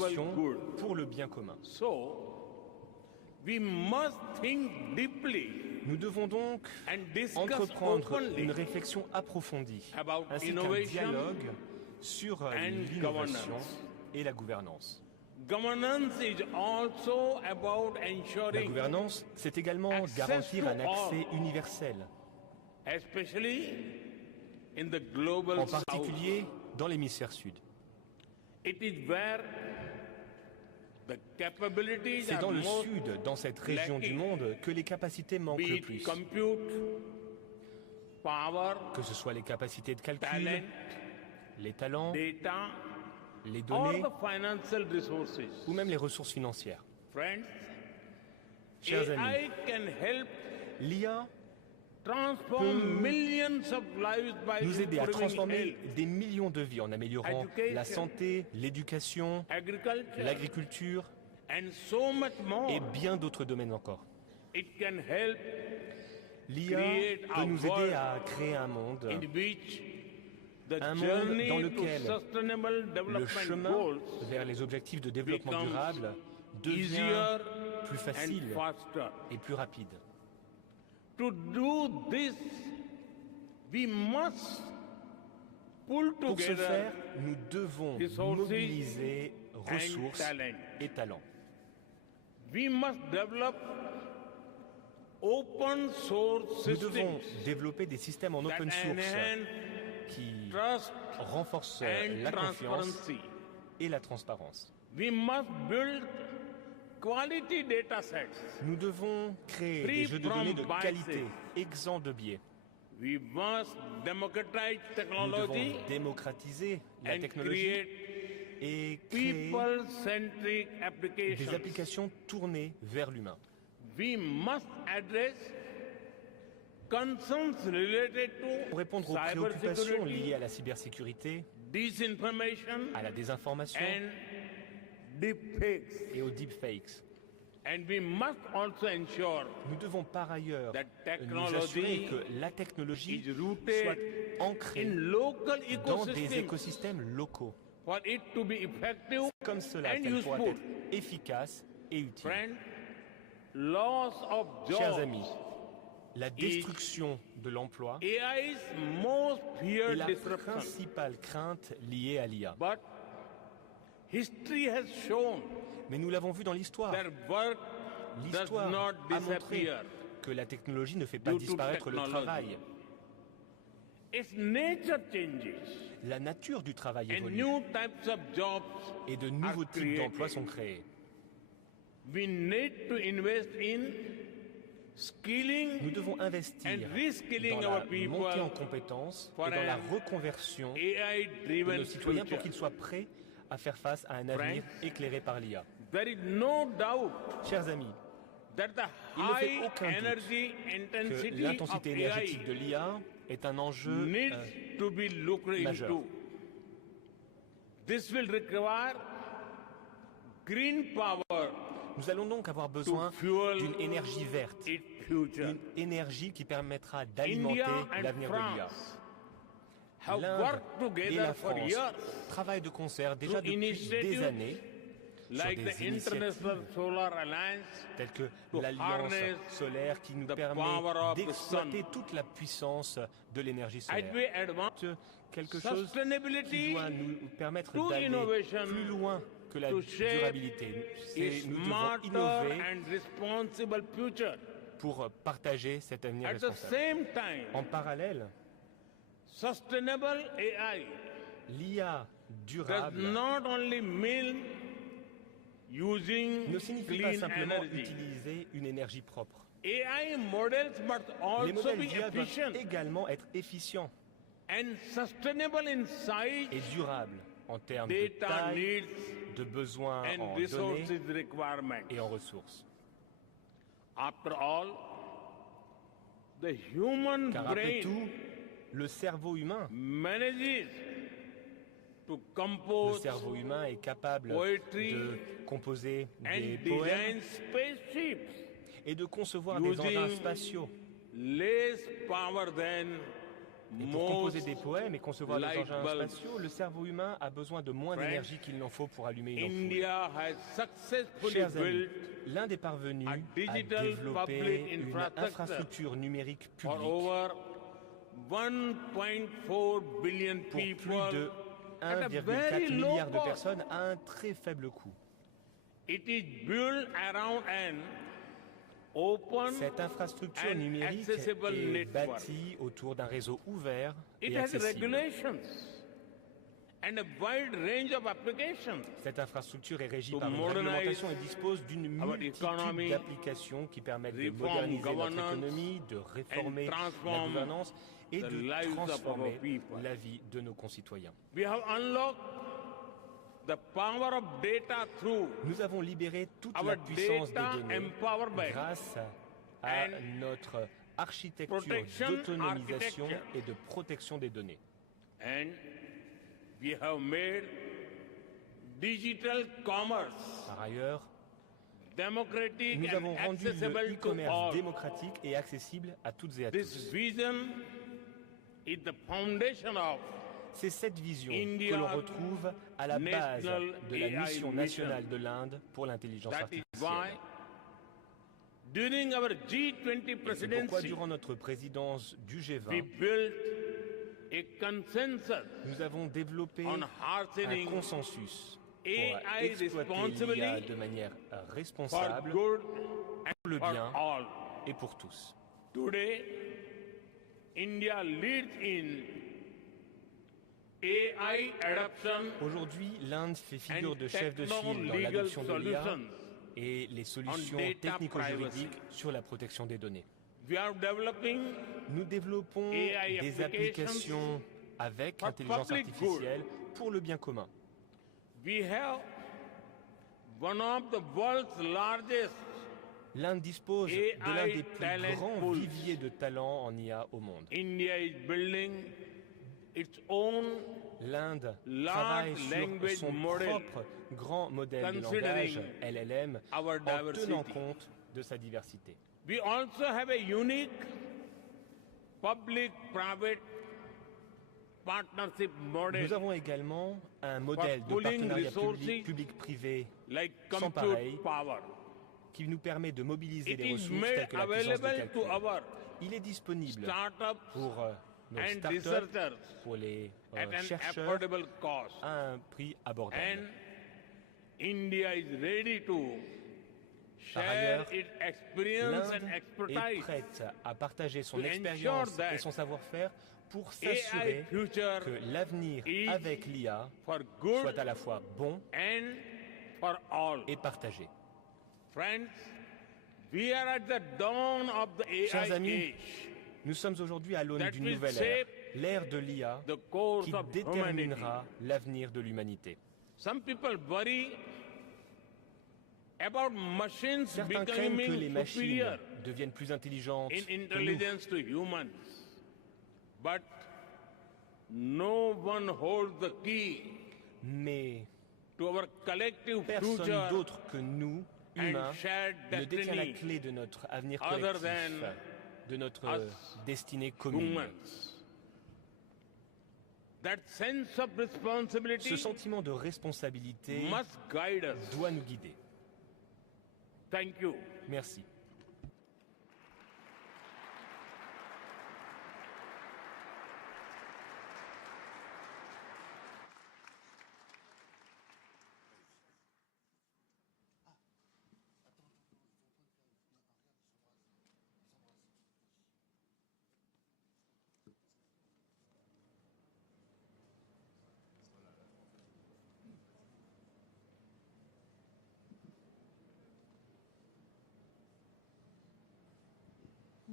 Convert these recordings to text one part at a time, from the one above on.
innovation pour le bien commun. Nous devons donc entreprendre une réflexion approfondie ainsi qu'un dialogue sur l'innovation et la gouvernance. La gouvernance, c'est également garantir un accès universel, en particulier dans l'hémisphère sud. C'est dans le sud, dans cette région du monde, que les capacités manquent le plus. Que ce soit les capacités de calcul, les talents, les données ou même les ressources financières. Chers amis, l'IA peut nous aider à transformer des millions de vies en améliorant la santé, l'éducation, l'agriculture et bien d'autres domaines encore. L'IA peut nous aider à créer un monde dans lequel le chemin vers les objectifs de développement durable devient plus facile et plus rapide. Pour ce faire, nous devons mobiliser ressources et talents. Nous devons développer des systèmes en open source qui renforcent la confiance et la transparence. Nous devons créer des jeux de données de qualité, exempts de biais. Nous devons démocratiser la technologie et créer des applications tournées vers l'humain. Pour répondre aux préoccupations liées à la cybersécurité, à la désinformation et aux deepfakes. Nous devons par ailleurs nous assurer que la technologie soit ancrée dans des écosystèmes locaux. Comme cela qu'elle pourra être efficace et utile. Chers amis, la destruction de l'emploi est la principale crainte liée à l'IA. Mais nous l'avons vu dans l'histoire. L'histoire a montré que la technologie ne fait pas disparaître le travail. La nature du travail évolue et de nouveaux types d'emplois sont créés. Nous devons investir dans la montée en compétences et dans la reconversion de nos citoyens pour qu'ils soient prêts à faire face à un avenir éclairé par l'IA. Chers amis, il ne fait aucun doute que l'intensité énergétique de l'IA est un enjeu majeur. Nous allons donc avoir besoin d'une énergie verte, une énergie qui permettra d'alimenter l'avenir de l'IA. L'Inde et la France travaillent de concert déjà depuis des années sur des initiatives telles que l'Alliance solaire qui nous permet d'exploiter toute la puissance de l'énergie solaire. Quelque chose qui doit nous permettre d'aller plus loin que la durabilité. Nous devons innover pour partager cet avenir responsable. En parallèle, l'IA durable ne signifie pas simplement utiliser une énergie propre. Les modèles d'IA doivent également être efficients et durables en termes de taille, de besoins en données et en ressources. Car après tout, le cerveau humain est capable de composer des poèmes et de concevoir des engins spatiaux. Et pour composer des poèmes et concevoir des engins spatiaux, le cerveau humain a besoin de moins d'énergie qu'il n'en faut pour allumer une ampoule. Chers amis, l'Inde est parvenue à développer une infrastructure numérique publique pour plus de 1,4 milliard de personnes à un très faible coût. Cette infrastructure numérique est bâtie autour d'un réseau ouvert et accessible. Cette infrastructure est régie par une réglementation et dispose d'une multitude d'applications qui permettent de moderniser notre économie, de réformer la gouvernance et de transformer la vie de nos concitoyens. Nous avons libéré toute la puissance des données grâce à notre architecture d'autonomisation et de protection des données. Par ailleurs, nous avons rendu le e-commerce démocratique et accessible à toutes et à tous. C'est cette vision que l'on retrouve à la base de la mission nationale de l'Inde pour l'intelligence artificielle. C'est pourquoi, durant notre présidence du G20, nous avons développé un consensus pour exploiter l'IA de manière responsable, pour le bien et pour tous. Aujourd'hui, l'Inde fait figure de chef de file dans l'adoption de l'IA et les solutions technico-juridiques sur la protection des données. Nous développons des applications avec l'intelligence artificielle pour le bien commun. L'Inde dispose de l'un des plus grands viviers de talents en IA au monde. L'Inde travaille sur son propre grand modèle de langage, LLM, en tenant compte de sa diversité. Nous avons également un modèle de partenariat public-privé sans pareil qui nous permet de mobiliser des ressources telles que la puissance de calcul. Il est disponible pour nos startups, pour les chercheurs, à un prix abordable. Par ailleurs, l'Inde est prête à partager son expérience et son savoir-faire pour s'assurer que l'avenir avec l'IA soit à la fois bon et partagé. Chers amis, nous sommes aujourd'hui à l'aune d'une nouvelle ère, l'ère de l'IA, qui déterminera l'avenir de l'humanité. Certains craignent que les machines deviennent plus intelligentes que nous. Mais personne d'autre que nous, humains, ne détient la clé de notre avenir collectif, de notre destinée commune. Ce sentiment de responsabilité doit nous guider. Merci.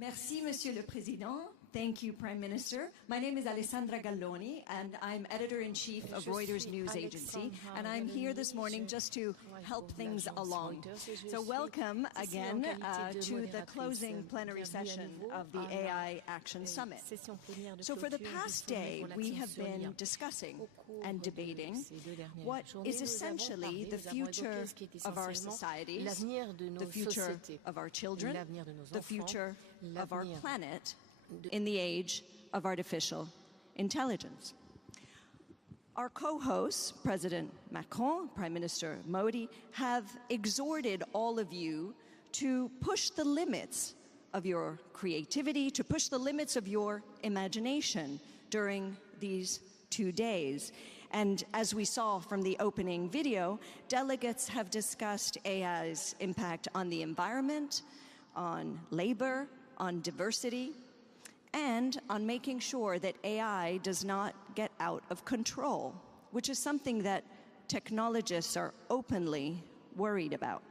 Merci, Monsieur le Président. Thank you, Prime Minister. My name is Alessandra Galloni, and I'm editor-in-chief of Reuters News Agency, and I'm here this morning just to help things along. So welcome again to the closing plenary session of the AI Action Summit. So for the past day, we have been discussing and debating what is essentially the future of our societies, the future of our children, the future of our planet, in the age of artificial intelligence. Our co-hosts, President Macron, Prime Minister Modi, have exhorted all of you to push the limits of your creativity, to push the limits of your imagination during these 2 days. And as we saw from the opening video, delegates have discussed AI's impact on the environment, on labor, on diversity, and on making sure that AI does not get out of control, which is something that technologists are openly worried about.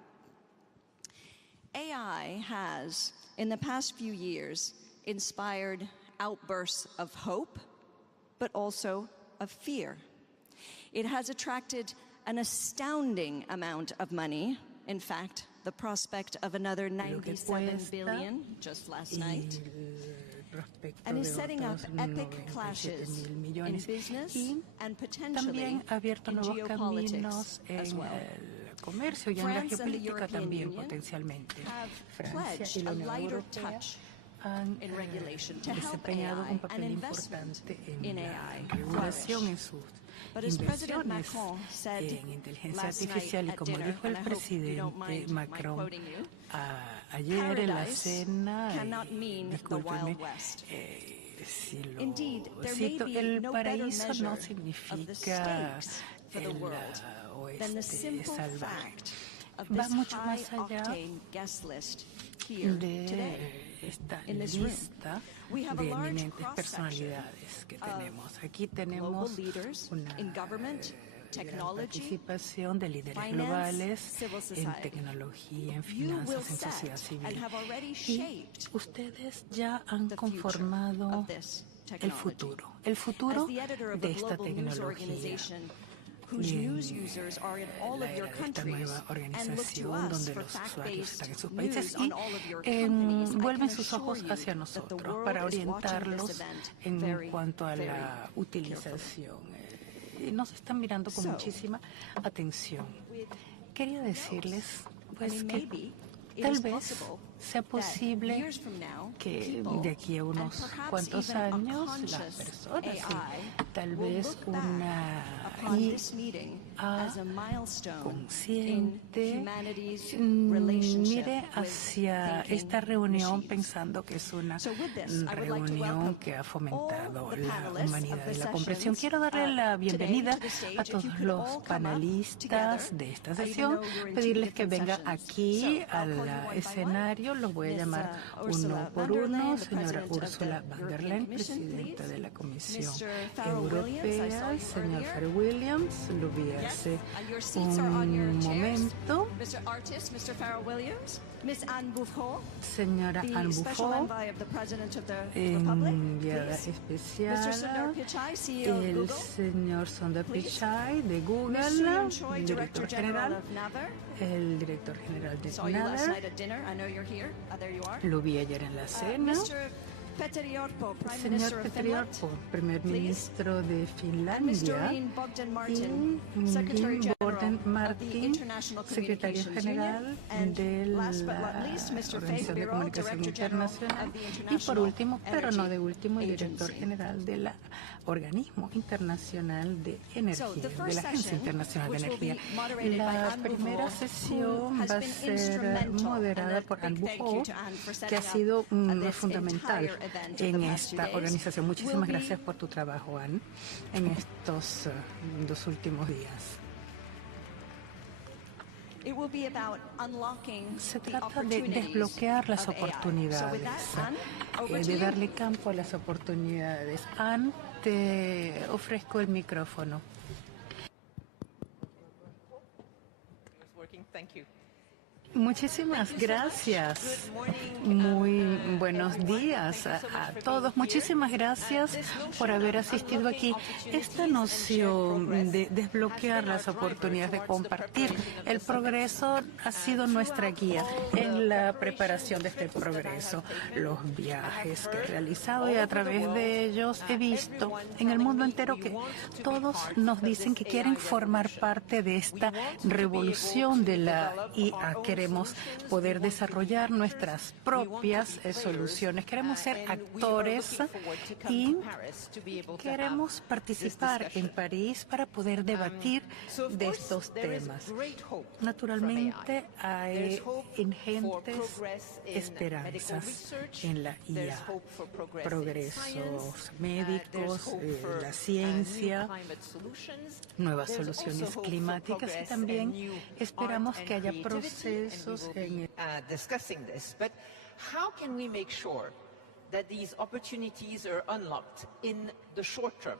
AI has, in the past few years, inspired outbursts of hope, but also of fear. It has attracted an astounding amount of money. In fact, the prospect of another 97 billion just last night, and is setting up epic clashes in business and potentially in geopolitics as well. Comercio y en la geopolítica también potencialmente. Francia y la Unión Europea han desempeñado un papel importante en la regulación en sus inversiones en inteligencia artificial y como dijo el presidente Macron ayer en la cena, discúlpeme, si lo cito, el paraíso no significa el oeste salvaje. Va mucho más allá de esta lista de eminentes personalidades que tenemos. Aquí tenemos una gran participación de líderes globales en tecnología, en finanzas, en sociedad civil. Y ustedes ya han conformado el futuro de esta tecnología. Y en la era de esta nueva organización donde los usuarios están en sus países y vuelven sus ojos hacia nosotros para orientarlos en cuanto a la utilización. Y nos están mirando con muchísima atención. Quería decirles pues que tal vez sea posible que de aquí a unos cuantos años las personas y tal vez una IA consciente mire hacia esta reunión pensando que es una reunión que ha fomentado la humanidad y la comprensión. Quiero darle la bienvenida a todos los panelistas de esta sesión, pedirles que vengan aquí al escenario. Los voy a llamar uno por uno. Señora Ursula von der Leyen, presidenta de la Comisión Europea, señor Pharrell, lo vi hace un momento. Señora Anne Buffo, enviada especial, el señor Sundar Pichai de Google, director general, el director general de Narendra, lo vi ayer en la cena. Señor Petteri Orpo, primer ministro de Finlandia, y Jim Borden-Martin, secretario general de la Organización de Comunicación Internacional, y por último, pero no de último, el director general del Organismo Internacional de Energía, de la Agencia Internacional de Energía. La primera sesión va a ser moderada por Anne Buffo, que ha sido fundamental en esta organización. Muchísimas gracias por tu trabajo, Anne, en estos 2 últimos días. Se trata de desbloquear las oportunidades, de darle campo a las oportunidades. Anne, te ofrezco el micrófono. Muchísimas gracias. Muy buenos días a todos. Muchísimas gracias por haber asistido aquí. Esta noción de desbloquear las oportunidades, de compartir el progreso, ha sido nuestra guía en la preparación de este progreso. Los viajes que he realizado y a través de ellos he visto en el mundo entero que todos nos dicen que quieren formar parte de esta revolución de la IA. queremos poder desarrollar nuestras propias soluciones. Queremos ser actores y queremos participar en París para poder debatir de estos temas. Naturalmente, hay ingentes esperanzas en la IA, progresos médicos, la ciencia, nuevas soluciones climáticas y también esperamos que haya procesos en discussing this, but how can we make sure that these opportunities are unlocked in the short term,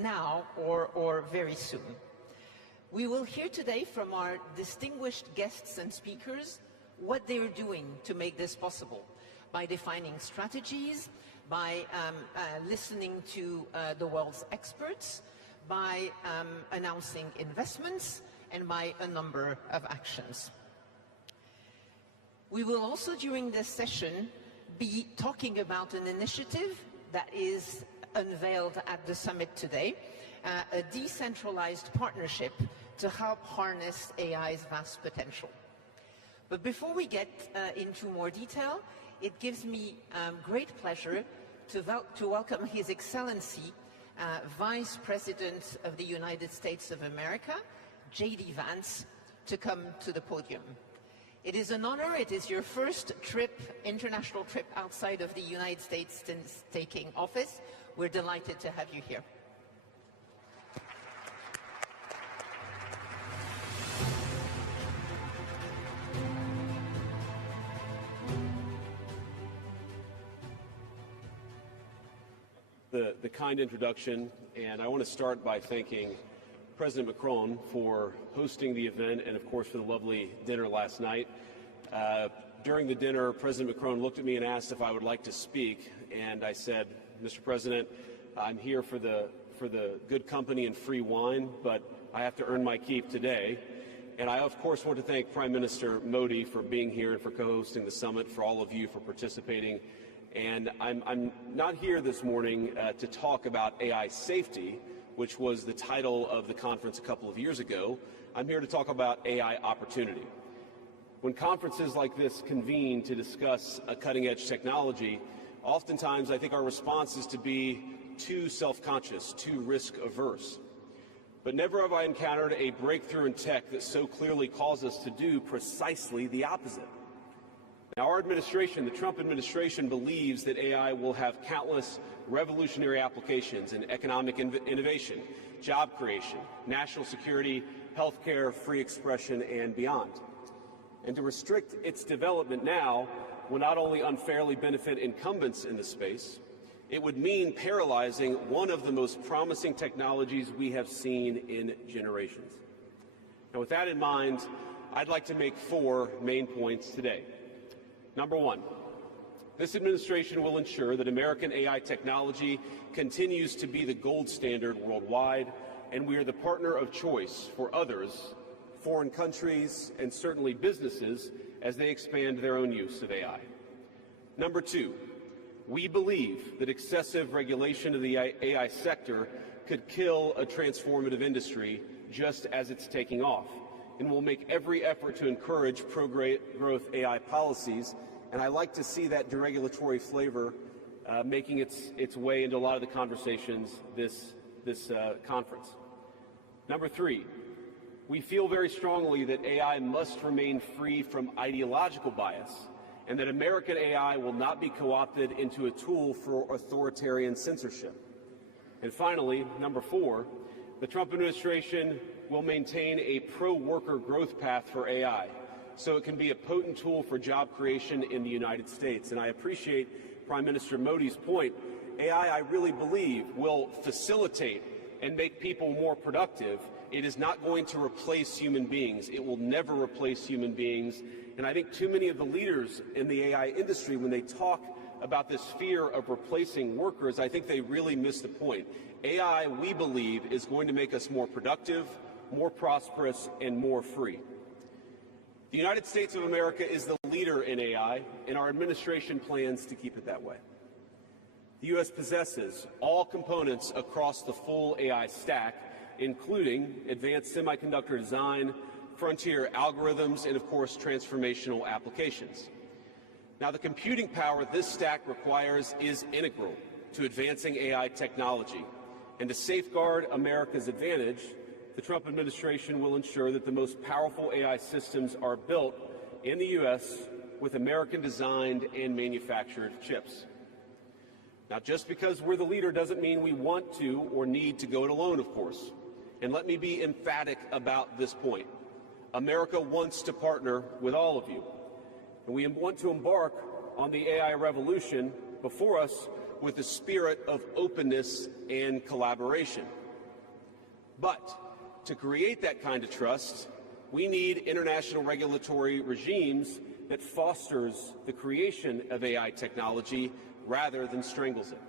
now or very soon? We will hear today from our distinguished guests and speakers what they are doing to make this possible by defining strategies, by listening to the world's experts, by announcing investments, and by a number of actions. We will also, during this session, be talking about an initiative that is unveiled at the summit today, a decentralized partnership to help harness AI's vast potential. But before we get into more detail, it gives me great pleasure to welcome His Excellency, Vice President of the United States of America, J.D. Vance, to come to the podium. It is an honor. It is your first international trip outside of the United States since taking office. We're delighted to have you here. The kind introduction, and I want to start by thanking President Macron for hosting the event and, of course, for the lovely dinner last night. During the dinner, President Macron looked at me and asked if I would like to speak, and I said, Mr. President, I'm here for the good company and free wine, but I have to earn my keep today. And I, of course, want to thank Prime Minister Modi for being here and for co-hosting the summit, for all of you for participating. And I'm not here this morning to talk about AI safety, which was the title of the conference a couple of years ago. I'm here to talk about AI opportunity. When conferences like this convene to discuss a cutting-edge technology, oftentimes I think our response is to be too self-conscious, too risk-averse. But never have I encountered a breakthrough in tech that so clearly calls us to do precisely the opposite. Now, our administration, the Trump administration, believes that AI will have countless revolutionary applications in economic innovation, job creation, national security, healthcare, free expression, and beyond. And to restrict its development now will not only unfairly benefit incumbents in the space, it would mean paralyzing one of the most promising technologies we have seen in generations. Now, with that in mind, I'd like to make 4 main points today. Number 1, this administration will ensure that American AI technology continues to be the gold standard worldwide, and we are the partner of choice for others, foreign countries, and certainly businesses as they expand their own use of AI. Number 2, we believe that excessive regulation of the AI sector could kill a transformative industry just as it's taking off, and will make every effort to encourage pro-growth AI policies. And I like to see that deregulatory flavor making its way into a lot of the conversations this conference. Number 3, we feel very strongly that AI must remain free from ideological bias, and that American AI will not be co-opted into a tool for authoritarian censorship. And finally, number 4, the Trump administration will maintain a pro-worker growth path for AI, so it can be a potent tool for job creation in the United States. And I appreciate Prime Minister Modi's point. AI, I really believe, will facilitate and make people more productive. It is not going to replace human beings. It will never replace human beings. And I think too many of the leaders in the AI industry, when they talk about this fear of replacing workers, I think they really miss the point. AI, we believe, is going to make us more productive, more prosperous, and more free. The United States of America is the leader in AI, and our administration plans to keep it that way. The U.S. possesses all components across the full AI stack, including advanced semiconductor design, frontier algorithms, and of course transformational applications. Now, the computing power this stack requires is integral to advancing AI technology. And to safeguard America's advantage, the Trump administration will ensure that the most powerful AI systems are built in the U.S. with American-designed and manufactured chips. Now, just because we're the leader doesn't mean we want to or need to go it alone, of course. And let me be emphatic about this point. America wants to partner with all of you. And we want to embark on the AI revolution before us with a spirit of openness and collaboration. But to create that kind of trust, we need international regulatory regimes that fosters the creation of AI technology rather than strangles it.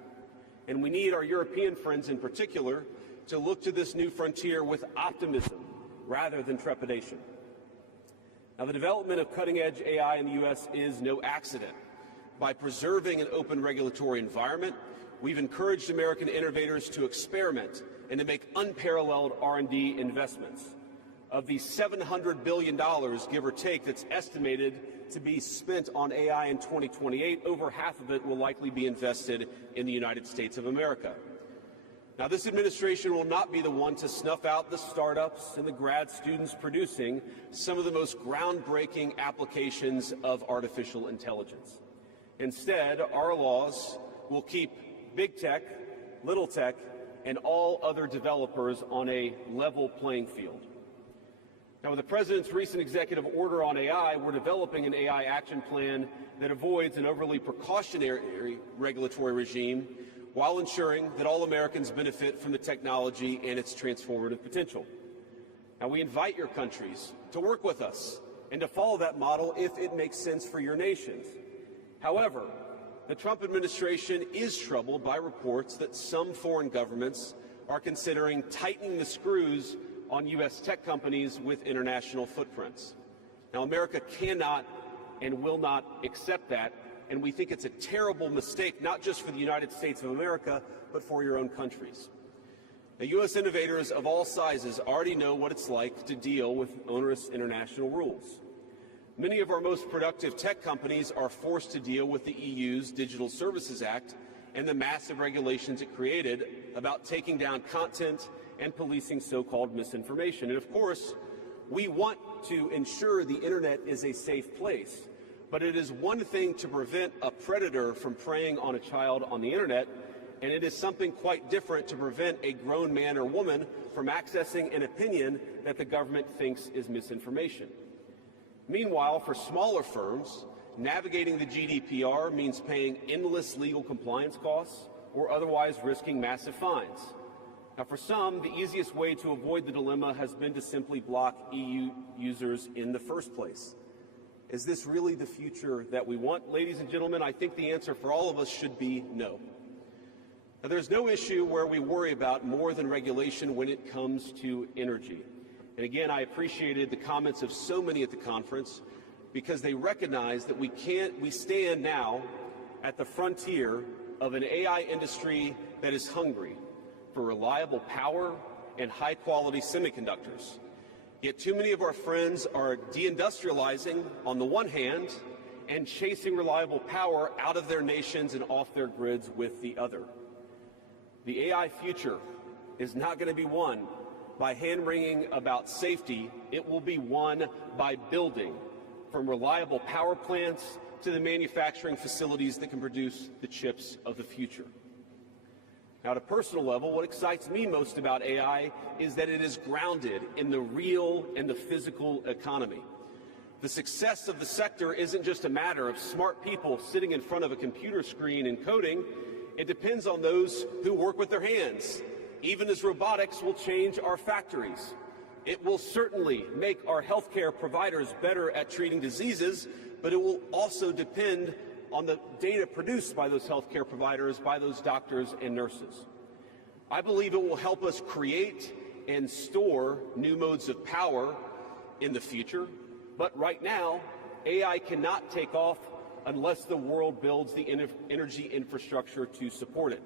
And we need our European friends in particular to look to this new frontier with optimism rather than trepidation. Now, the development of cutting-edge AI in the U.S. is no accident. By preserving an open regulatory environment, we've encouraged American innovators to experiment and to make unparalleled R&D investments. Of the $700 billion, give or take, that's estimated to be spent on AI in 2028, over half of it will likely be invested in the United States of America. Now, this administration will not be the one to snuff out the startups and the grad students producing some of the most groundbreaking applications of artificial intelligence. Instead, our laws will keep big tech, little tech, and all other developers on a level playing field. Now, with the President's recent executive order on AI, we're developing an AI action plan that avoids an overly precautionary regulatory regime while ensuring that all Americans benefit from the technology and its transformative potential. Now, we invite your countries to work with us and to follow that model if it makes sense for your nations. However, the Trump administration is troubled by reports that some foreign governments are considering tightening the screws on U.S. tech companies with international footprints. Now, America cannot and will not accept that, and we think it's a terrible mistake, not just for the United States of America, but for your own countries. Now, U.S. innovators of all sizes already know what it's like to deal with onerous international rules. Many of our most productive tech companies are forced to deal with the EU's Digital Services Act and the massive regulations it created about taking down content and policing so-called misinformation. And of course, we want to ensure the internet is a safe place, but it is one thing to prevent a predator from preying on a child on the internet, and it is something quite different to prevent a grown man or woman from accessing an opinion that the government thinks is misinformation. Meanwhile, for smaller firms, navigating the GDPR means paying endless legal compliance costs or otherwise risking massive fines. Now, for some, the easiest way to avoid the dilemma has been to simply block EU users in the first place. Is this really the future that we want? Ladies and gentlemen, I think the answer for all of us should be no. Now, there's no issue where we worry about more than regulation when it comes to energy. And again, I appreciated the comments of so many at the conference because they recognize that we stand now at the frontier of an AI industry that is hungry for reliable power and high-quality semiconductors. Yet too many of our friends are deindustrializing on the one hand and chasing reliable power out of their nations and off their grids with the other. The AI future is not going to be won by hand-wringing about safety. It will be won by building, from reliable power plants to the manufacturing facilities that can produce the chips of the future. Now, at a personal level, what excites me most about AI is that it is grounded in the real and the physical economy. The success of the sector isn't just a matter of smart people sitting in front of a computer screen and coding. It depends on those who work with their hands, even as robotics will change our factories. It will certainly make our healthcare providers better at treating diseases, but it will also depend on the data produced by those healthcare providers, by those doctors and nurses. I believe it will help us create and store new modes of power in the future, but right now, AI cannot take off unless the world builds the energy infrastructure to support it.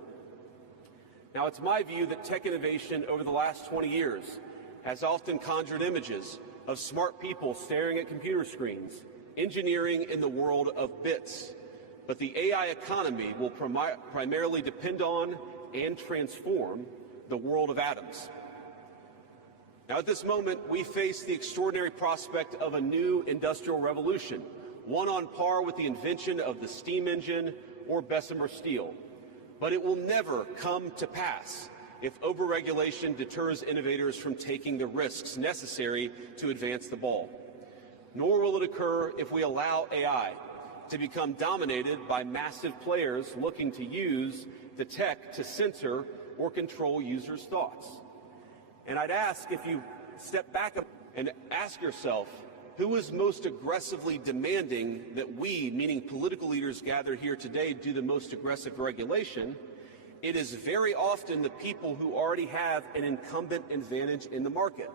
Now, it's my view that tech innovation over the last 20 years has often conjured images of smart people staring at computer screens, engineering in the world of bits. But the AI economy will primarily depend on and transform the world of atoms. Now, at this moment, we face the extraordinary prospect of a new industrial revolution, one on par with the invention of the steam engine or Bessemer steel. But it will never come to pass if overregulation deters innovators from taking the risks necessary to advance the ball. Nor will it occur if we allow AI to become dominated by massive players looking to use the tech to censor or control users' thoughts. And I'd ask, if you step back and ask yourself, who is most aggressively demanding that we, meaning political leaders gathered here today, do the most aggressive regulation? It is very often the people who already have an incumbent advantage in the market.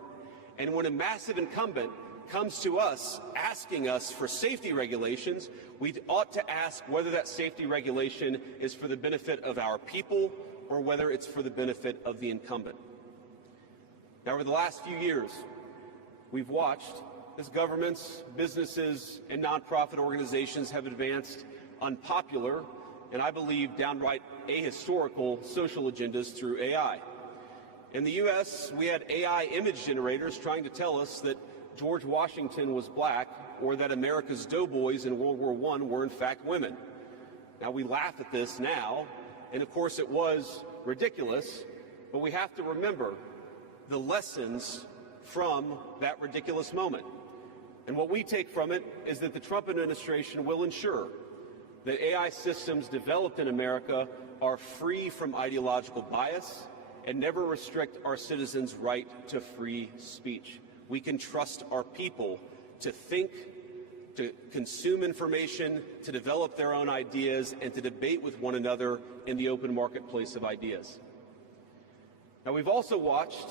And when a massive incumbent comes to us asking us for safety regulations, we ought to ask whether that safety regulation is for the benefit of our people or whether it's for the benefit of the incumbent. Now, over the last few years, we've watched as governments, businesses, and nonprofit organizations have advanced unpopular and, I believe, downright ahistorical social agendas through AI. In the U.S., we had AI image generators trying to tell us that George Washington was black or that America's doughboys in World War I were in fact women. Now, we laugh at this now, and of course it was ridiculous, but we have to remember the lessons from that ridiculous moment. And what we take from it is that the Trump administration will ensure that AI systems developed in America are free from ideological bias and never restrict our citizens' right to free speech. We can trust our people to think, to consume information, to develop their own ideas, and to debate with one another in the open marketplace of ideas. Now, we've also watched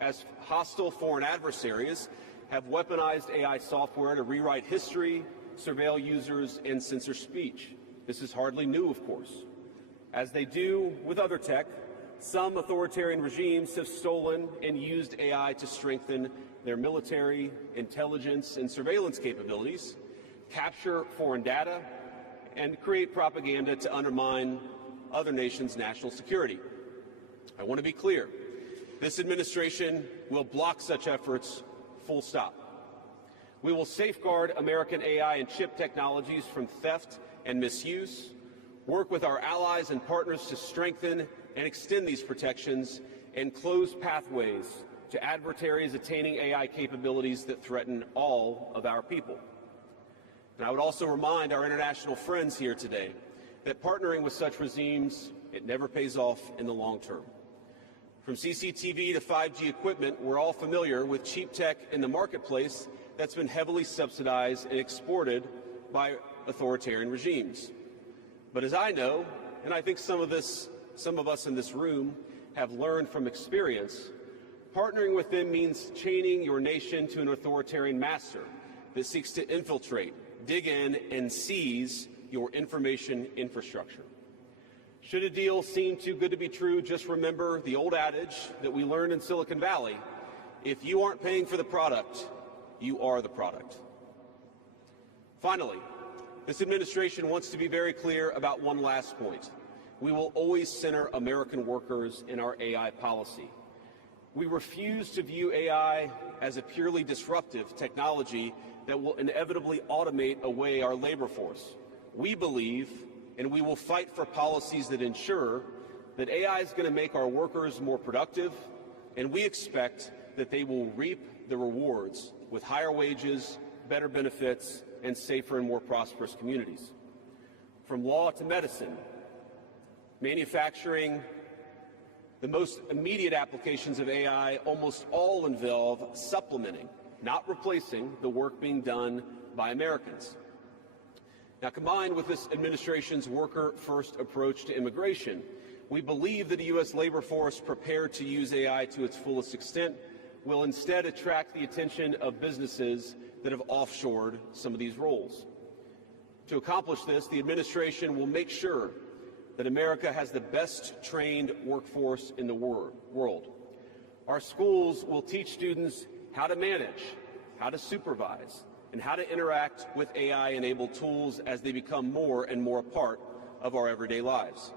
as hostile foreign adversaries have weaponized AI software to rewrite history, surveil users, and censor speech. This is hardly new, of course. As they do with other tech, some authoritarian regimes have stolen and used AI to strengthen their military, intelligence, and surveillance capabilities, capture foreign data, and create propaganda to undermine other nations' national security. I want to be clear. This administration will block such efforts, full stop. We will safeguard American AI and chip technologies from theft and misuse, work with our allies and partners to strengthen and extend these protections, and close pathways to adversaries attaining AI capabilities that threaten all of our people. And I would also remind our international friends here today that partnering with such regimes, it never pays off in the long term. From CCTV to 5G equipment, we're all familiar with cheap tech in the marketplace that's been heavily subsidized and exported by authoritarian regimes. But as I know, and I think some of us in this room have learned from experience, partnering with them means chaining your nation to an authoritarian master that seeks to infiltrate, dig in, and seize your information infrastructure. Should a deal seem too good to be true, just remember the old adage that we learned in Silicon Valley: if you aren't paying for the product, you are the product. Finally, this administration wants to be very clear about one last point. We will always center American workers in our AI policy. We refuse to view AI as a purely disruptive technology that will inevitably automate away our labor force. We believe, and we will fight for policies that ensure that AI is going to make our workers more productive, and we expect that they will reap the rewards with higher wages, better benefits, and safer and more prosperous communities. From law to medicine, manufacturing, the most immediate applications of AI almost all involve supplementing, not replacing, the work being done by Americans. Now, combined with this administration's worker-first approach to immigration, we believe that a U.S. labor force prepared to use AI to its fullest extent will instead attract the attention of businesses that have offshored some of these roles. To accomplish this, the administration will make sure that America has the best trained workforce in the world. Our schools will teach students how to manage, how to supervise, and how to interact with AI-enabled tools as they become more and more a part of our everyday lives.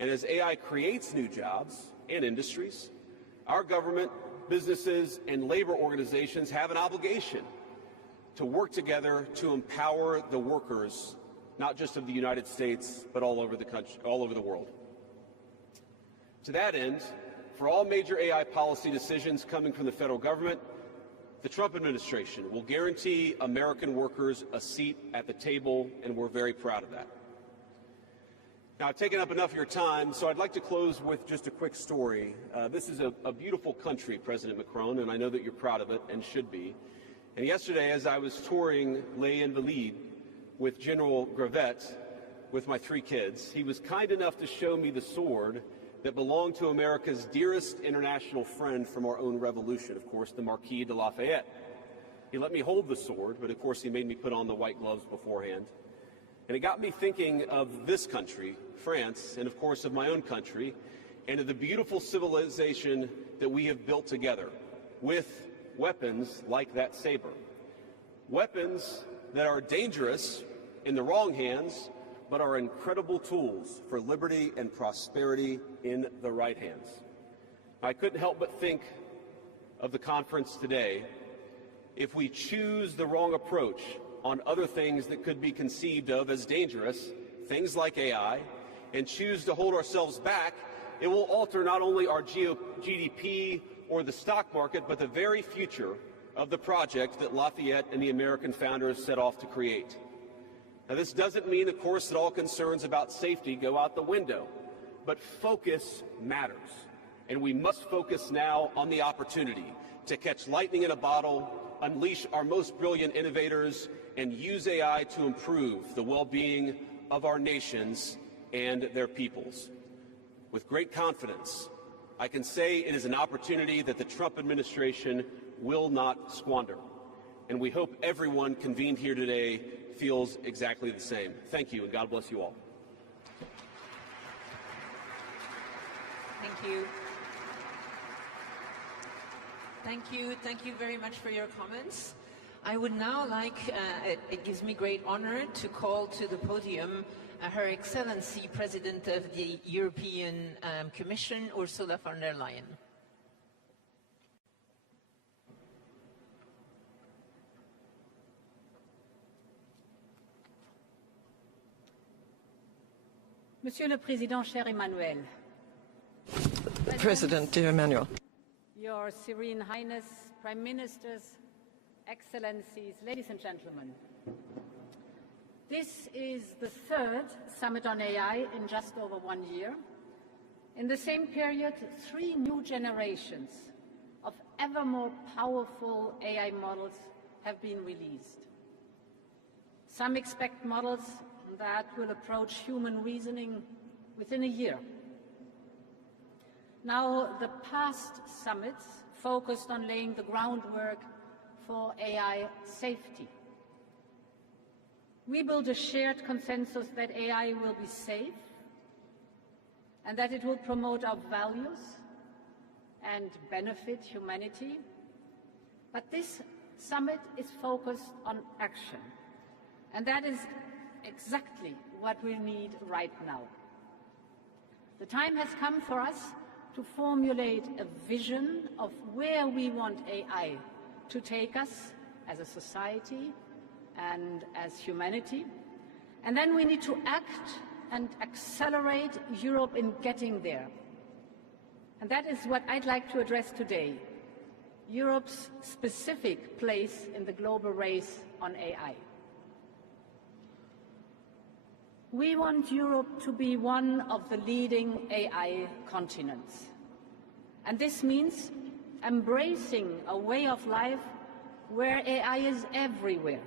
And as AI creates new jobs and industries, our government, businesses, and labor organizations have an obligation to work together to empower the workers, not just of the United States, but all over the country, all over the world. To that end, for all major AI policy decisions coming from the federal government, the Trump administration will guarantee American workers a seat at the table, and we're very proud of that. Now, I've taken up enough of your time, so I'd like to close with just a quick story. This is a beautiful country, President Macron, and I know that you're proud of it and should be. And yesterday, as I was touring Leyen with General Gravet with my 3 kids, he was kind enough to show me the sword that belonged to America's dearest international friend from our own revolution, of course, the Marquis de Lafayette. He let me hold the sword, but of course he made me put on the white gloves beforehand. And it got me thinking of this country, France, and of course of my own country, and of the beautiful civilization that we have built together with weapons like that saber. Weapons that are dangerous in the wrong hands, but are incredible tools for liberty and prosperity in the right hands. I couldn't help but think of the conference today. If we choose the wrong approach on other things that could be conceived of as dangerous, things like AI, and choose to hold ourselves back, it will alter not only our GDP or the stock market, but the very future of the project that Lafayette and the American founders set off to create. Now, this doesn't mean, of course, that all concerns about safety go out the window, but focus matters. And we must focus now on the opportunity to catch lightning in a bottle, unleash our most brilliant innovators, and use AI to improve the well-being of our nations and their peoples. With great confidence, I can say it is an opportunity that the Trump administration will not squander. And we hope everyone convened here today feels exactly the same. Thank you, and God bless you all. Thank you. Thank you. Thank you very much for your comments. I would now like, it gives me great honor to call to the podium Her Excellency President of the European Commission, Ursula von der Leyen. Monsieur le Président, cher Emmanuel. President, dear Emmanuel. Your Serene Highness, Prime Ministers, Excellencies, ladies and gentlemen. This is the 3rd Summit on AI in just over 1 year. In the same period, 3 new generations of ever more powerful AI models have been released. Some expect models that will approach human reasoning within a year. Now, the past summits focused on laying the groundwork for AI safety. We build a shared consensus that AI will be safe and that it will promote our values and benefit humanity. But this summit is focused on action, and that is exactly what we need right now. The time has come for us to formulate a vision of where we want AI to take us as a society and as humanity. And then we need to act and accelerate Europe in getting there. And that is what I'd like to address today, Europe's specific place in the global race on AI. We want Europe to be one of the leading AI continents. And this means embracing a way of life where AI is everywhere.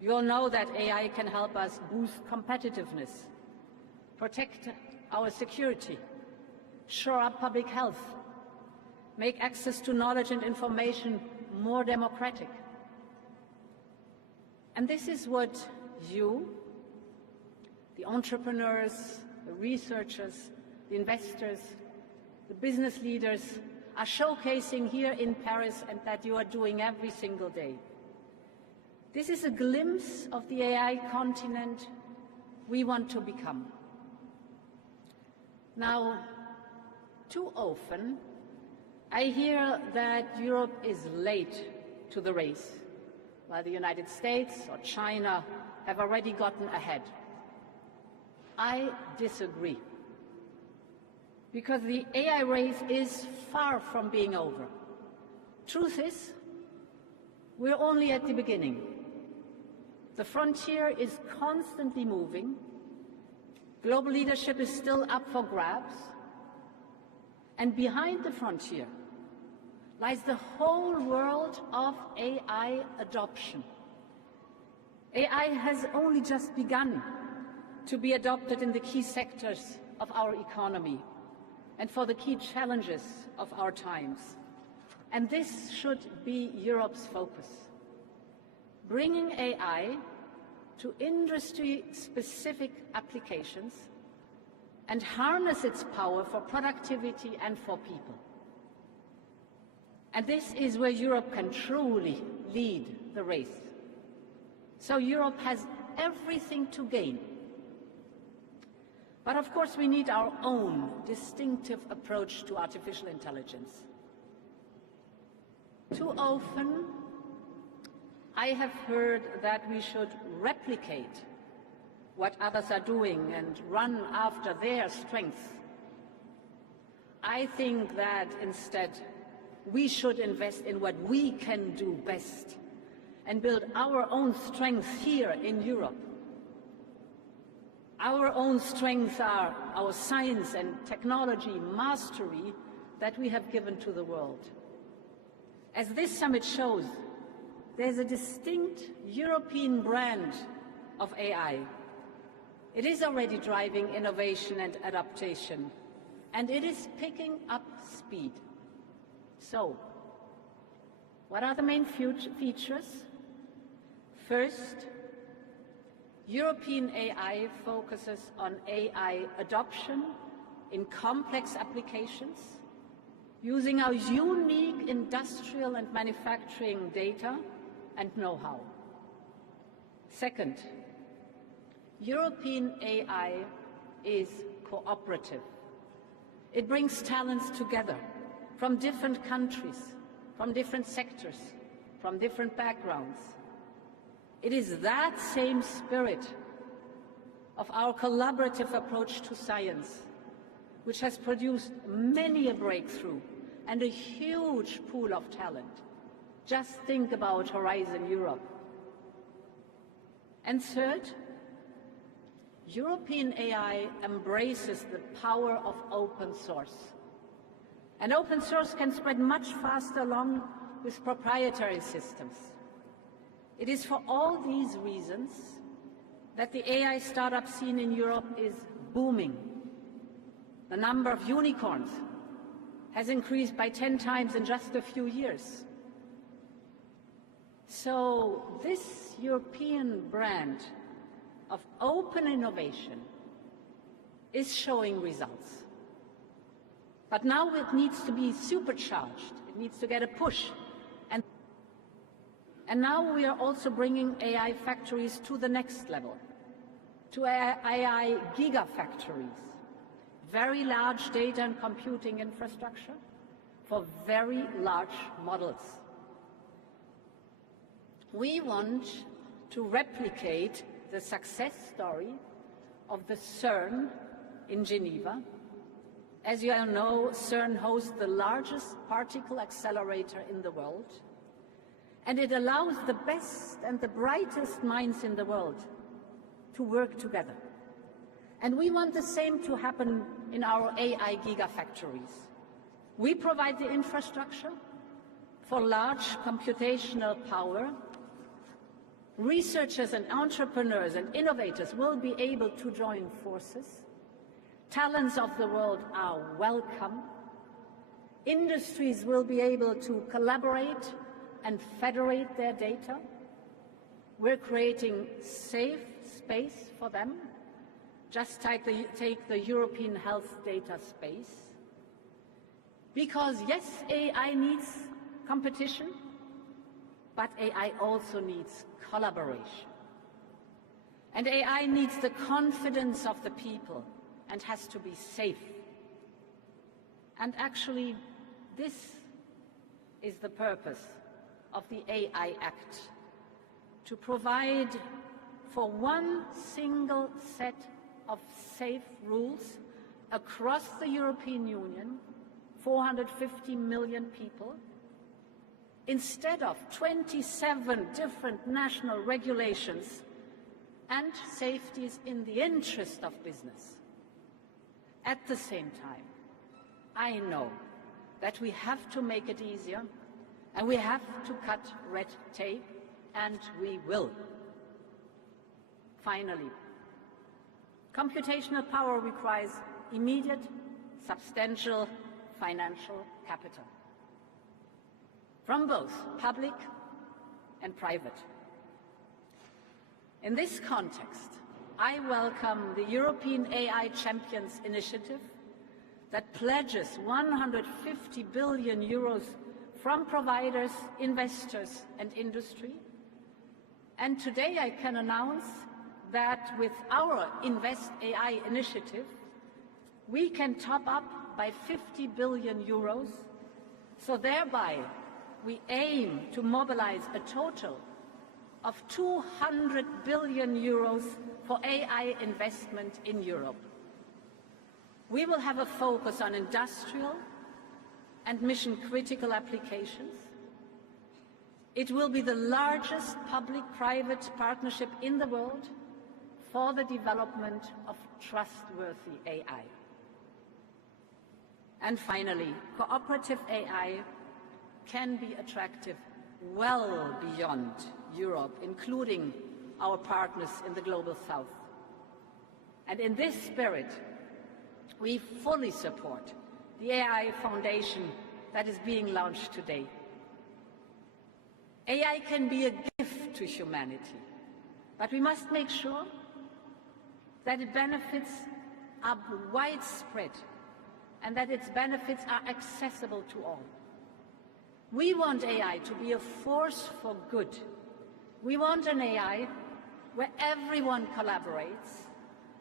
You all know that AI can help us boost competitiveness, protect our security, shore up public health, make access to knowledge and information more democratic. And this is what you, the entrepreneurs, the researchers, the investors, the business leaders are showcasing here in Paris and that you are doing every single day. This is a glimpse of the AI continent we want to become. Now, too often, I hear that Europe is late to the race, while the United States or China have already gotten ahead. I disagree, because the AI race is far from being over. Truth is, we're only at the beginning. The frontier is constantly moving. Global leadership is still up for grabs. And behind the frontier lies the whole world of AI adoption. AI has only just begun to be adopted in the key sectors of our economy and for the key challenges of our times. And this should be Europe's focus. Bringing AI to industry-specific applications and harness its power for productivity and for people. And this is where Europe can truly lead the race. So Europe has everything to gain. But of course we need our own distinctive approach to artificial intelligence. Too often I have heard that we should replicate what others are doing and run after their strengths. I think that instead we should invest in what we can do best and build our own strengths here in Europe. Our own strengths are our science and technology mastery that we have given to the world. As this summit shows, there's a distinct European brand of AI. It is already driving innovation and adaptation, and it is picking up speed. So, what are the main features? First, European AI focuses on AI adoption in complex applications, using our unique industrial and manufacturing data and know-how. Second, European AI is cooperative. It brings talents together from different countries, from different sectors, from different backgrounds. It is that same spirit of our collaborative approach to science which has produced many a breakthrough and a huge pool of talent. Just think about Horizon Europe. And third, European AI embraces the power of open source. And open source can spread much faster along with proprietary systems. It is for all these reasons that the AI startup scene in Europe is booming. The number of unicorns has increased by 10 times in just a few years. So this European brand of open innovation is showing results. But now it needs to be supercharged. It needs to get a push. And now we are also bringing AI factories to the next level, to AI gigafactories, very large data and computing infrastructure for very large models. We want to replicate the success story of the CERN in Geneva. As you all know, CERN hosts the largest particle accelerator in the world, and it allows the best and the brightest minds in the world to work together. And we want the same to happen in our AI gigafactories. We provide the infrastructure for large computational power. Researchers and entrepreneurs and innovators will be able to join forces. Talents of the world are welcome. Industries will be able to collaborate and federate their data. We're creating safe space for them. Just take the European health data space. Because yes, AI needs competition, but AI also needs collaboration. And AI needs the confidence of the people and has to be safe. And actually, this is the purpose of the AI Act, to provide for one single set of safe rules across the European Union, 450 million people, instead of 27 different national regulations and safeties in the interest of business. At the same time, I know that we have to make it easier and we have to cut red tape, and we will. Finally, computational power requires immediate, substantial financial capital from both public and private. In this context, I welcome the European AI Champions initiative that pledges 150 billion euros from providers, investors, and industry. And today I can announce that with our Invest AI initiative, we can top up by 50 billion euros. So thereby, we aim to mobilize a total of 200 billion euros for AI investment in Europe. We will have a focus on industrial and mission-critical applications. It will be the largest public-private partnership in the world for the development of trustworthy AI. And finally, cooperative AI can be attractive well beyond Europe, including our partners in the Global South. And in this spirit, we fully support the AI Foundation that is being launched today. AI can be a gift to humanity, but we must make sure that its benefits are widespread and that its benefits are accessible to all. We want AI to be a force for good. We want an AI where everyone collaborates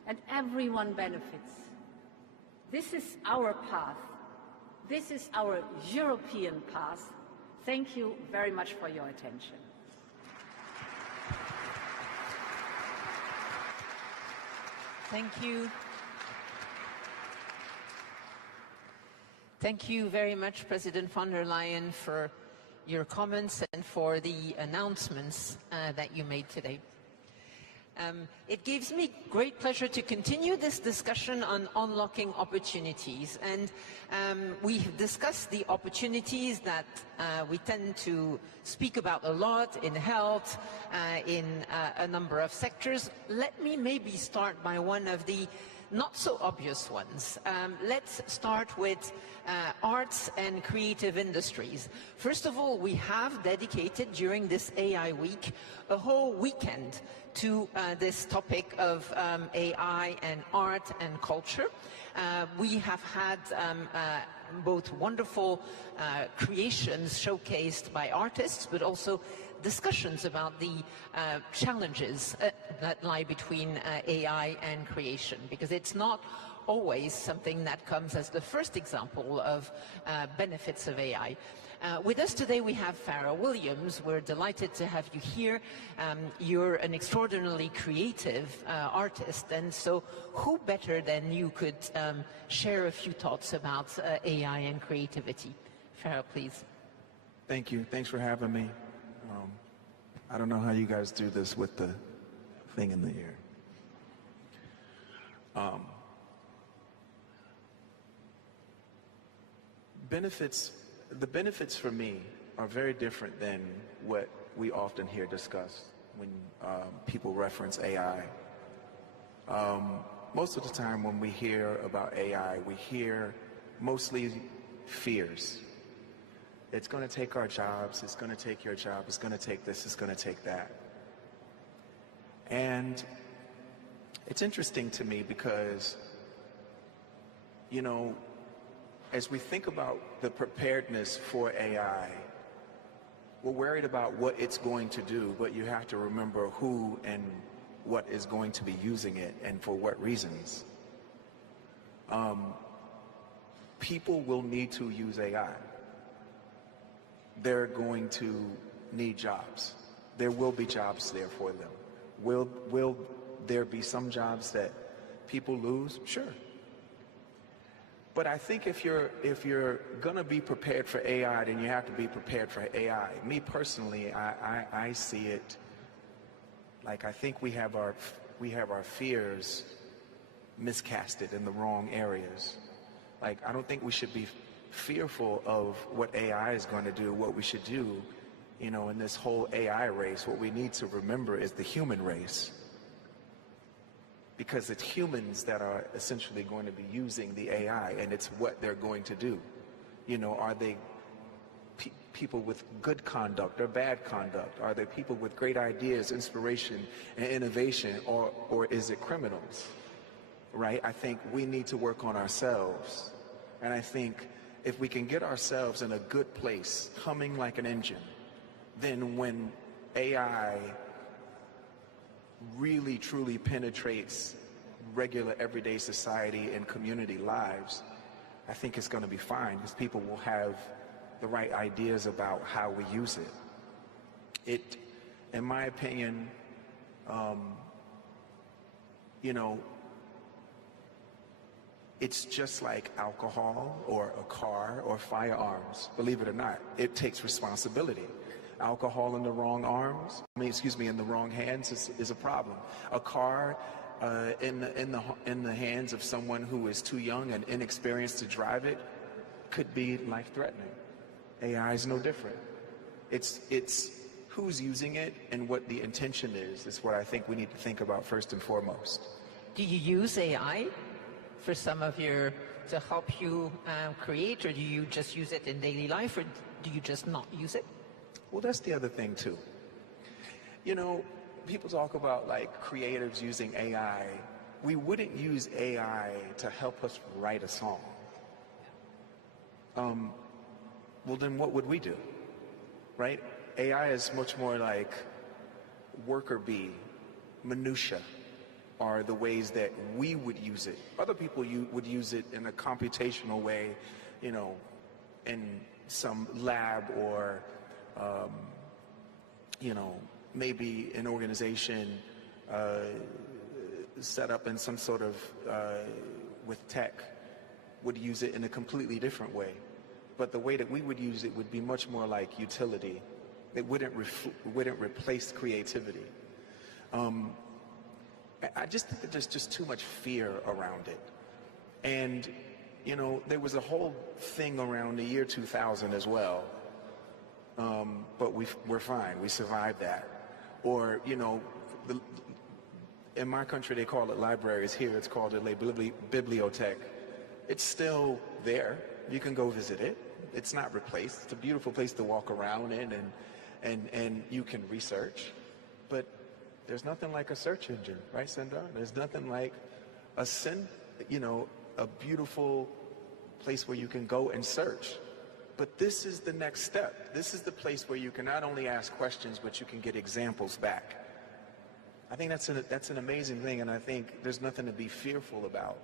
and everyone benefits. This is our path. This is our European path. Thank you very much for your attention. Thank you. Thank you very much, President von der Leyen, for your comments and for the announcements that you made today. It gives me great pleasure to continue this discussion on unlocking opportunities. And we've discussed the opportunities that we tend to speak about a lot in health, in a number of sectors. Let me maybe start by one of the not so obvious ones. Let's start with arts and creative industries. First of all, we have dedicated during this AI week a whole weekend to this topic of AI and art and culture. We have had both wonderful creations showcased by artists, but also discussions about the challenges that lie between AI and creation, because it's not always something that comes as the first example of benefits of AI. With us today we have Pharrell Williams. We're delighted to have you here. You're an extraordinarily creative artist, and so who better than you could share a few thoughts about AI and creativity? Pharrell, please. Thank you. Thanks for having me. I don't know how you guys do this with the thing in the ear. The benefits for me are very different than what we often hear discussed when people reference AI. Most of the time when we hear about AI, we hear mostly fears. It's going to take our jobs, it's going to take your job, it's going to take this, it's going to take that. And it's interesting to me because, you know, as we think about the preparedness for AI, we're worried about what it's going to do, but you have to remember who and what is going to be using it and for what reasons. People will need to use AI. They're going to need jobs. There will be jobs there for them. Will there be some jobs that people lose? Sure. But I think if you're gonna be prepared for AI, then you have to be prepared for AI. Me personally, I see it like I think we have our fears miscasted in the wrong areas. Like, I don't think we should be fearful of what AI is going to do. What we should do, you know, in this whole AI race, what we need to remember is the human race. Because it's humans that are essentially going to be using the AI, and it's what they're going to do. You know, are they people with good conduct or bad conduct? Are they people with great ideas, inspiration, and innovation, or is it criminals? Right? I think we need to work on ourselves. And I think if we can get ourselves in a good place, humming like an engine, then when AI really truly penetrates regular everyday society and community lives, I think it's going to be fine, because people will have the right ideas about how we use it. It, in my opinion, you know, it's just like alcohol or a car or firearms. Believe it or not, it takes responsibility. Alcohol in the wrong arms, in the wrong hands is a problem. A car in the hands of someone who is too young and inexperienced to drive it could be life-threatening. AI is no different. It's who's using it and what the intention is what I think we need to think about first and foremost. Do you use AI for some of to help you create, or do you just use it in daily life, or do you just not use it? Well, that's the other thing too. You know, people talk about like creatives using AI. We wouldn't use AI to help us write a song. Well, then what would we do? Right? AI is much more like worker bee, minutia are the ways that we would use it. Other people would use it in a computational way, you know, in some lab or you know, maybe an organization set up in some sort of, with tech, would use it in a completely different way. But the way that we would use it would be much more like utility. It wouldn't replace creativity. I just think that there's just too much fear around it. And, you know, there was a whole thing around the year 2000 as well. But we're fine. We survived that. Or, you know, in my country they call it libraries. Here it's called a bibliothèque. It's still there. You can go visit it. It's not replaced. It's a beautiful place to walk around in, and you can research. But there's nothing like a search engine, right, Sundar? There's nothing like a beautiful place where you can go and search. But this is the next step. This is the place where you can not only ask questions, but you can get examples back. I think that's an amazing thing, and I think there's nothing to be fearful about.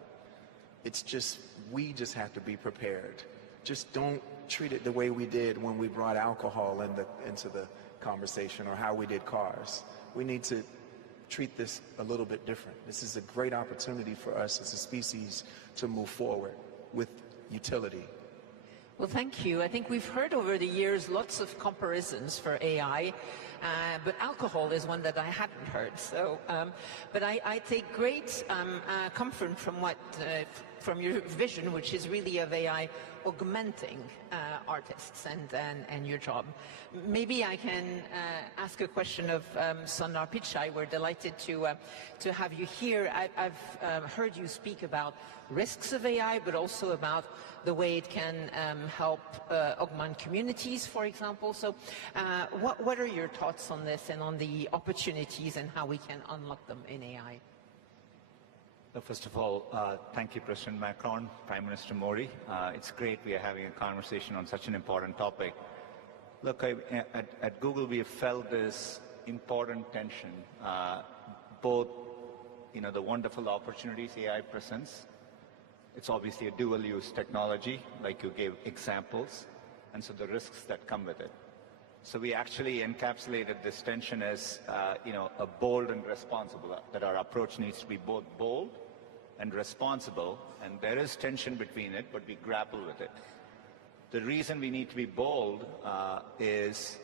It's just, we just have to be prepared. Just don't treat it the way we did when we brought alcohol into the conversation, or how we did cars. We need to treat this a little bit different. This is a great opportunity for us as a species to move forward with utility. Well, thank you. I think we've heard over the years lots of comparisons for AI, but alcohol is one that I hadn't heard. So, but I take great comfort from your vision, which is really of AI augmenting artists and your job. Maybe I can ask a question of Sundar Pichai. We're delighted to have you here. I've heard you speak about risks of AI, but also about the way it can help augment communities, for example. So what are your thoughts on this and on the opportunities and how we can unlock them in AI? First of all, thank you, President Macron, Prime Minister Modi. It's great we are having a conversation on such an important topic. Look, at Google, we have felt this important tension, both, the wonderful opportunities AI presents. It's obviously a dual-use technology, like you gave examples, and so the risks that come with it. So we actually encapsulated this tension as, a bold and responsible, that our approach needs to be both bold and responsible, and there is tension between it, but we grapple with it. The reason we need to be bold is,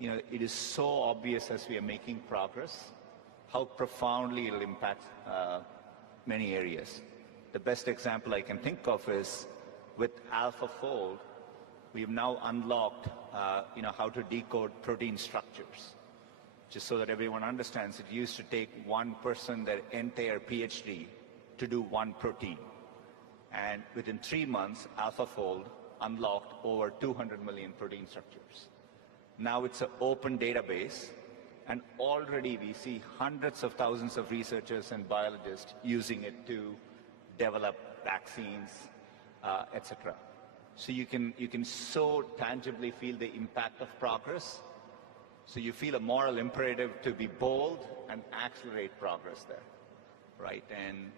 it is so obvious as we are making progress, how profoundly it'll impact many areas. The best example I can think of is with AlphaFold, we've now unlocked, how to decode protein structures. Just so that everyone understands, it used to take one person their entire PhD to do one protein. And within 3 months, AlphaFold unlocked over 200 million protein structures. Now it's an open database, and already we see hundreds of thousands of researchers and biologists using it to develop vaccines, etc. So you can so tangibly feel the impact of progress. So you feel a moral imperative to be bold and accelerate progress there, right? And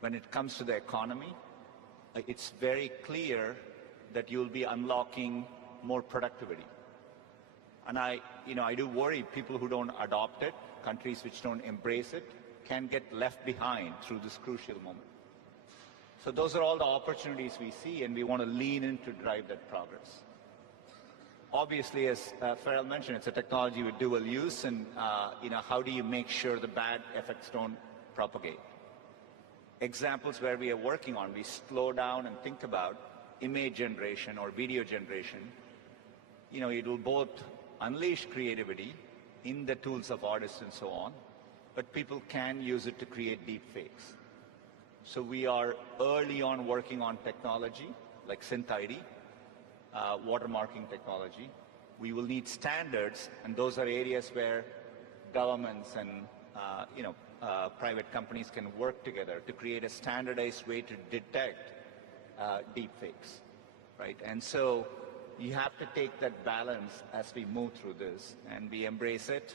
when it comes to the economy, it's very clear that you'll be unlocking more productivity. And I do worry people who don't adopt it, countries which don't embrace it, can get left behind through this crucial moment. So those are all the opportunities we see, and we want to lean in to drive that progress. Obviously, as Pharrell mentioned, it's a technology with dual use, and how do you make sure the bad effects don't propagate? Examples where we are working on, we slow down and think about image generation or video generation. It will both unleash creativity in the tools of artists and so on, but people can use it to create deep fakes. So we are early on working on technology like SynthID, watermarking technology. We will need standards, and those are areas where governments and private companies can work together to create a standardized way to detect deep fakes, right? And so you have to take that balance as we move through this, and we embrace it.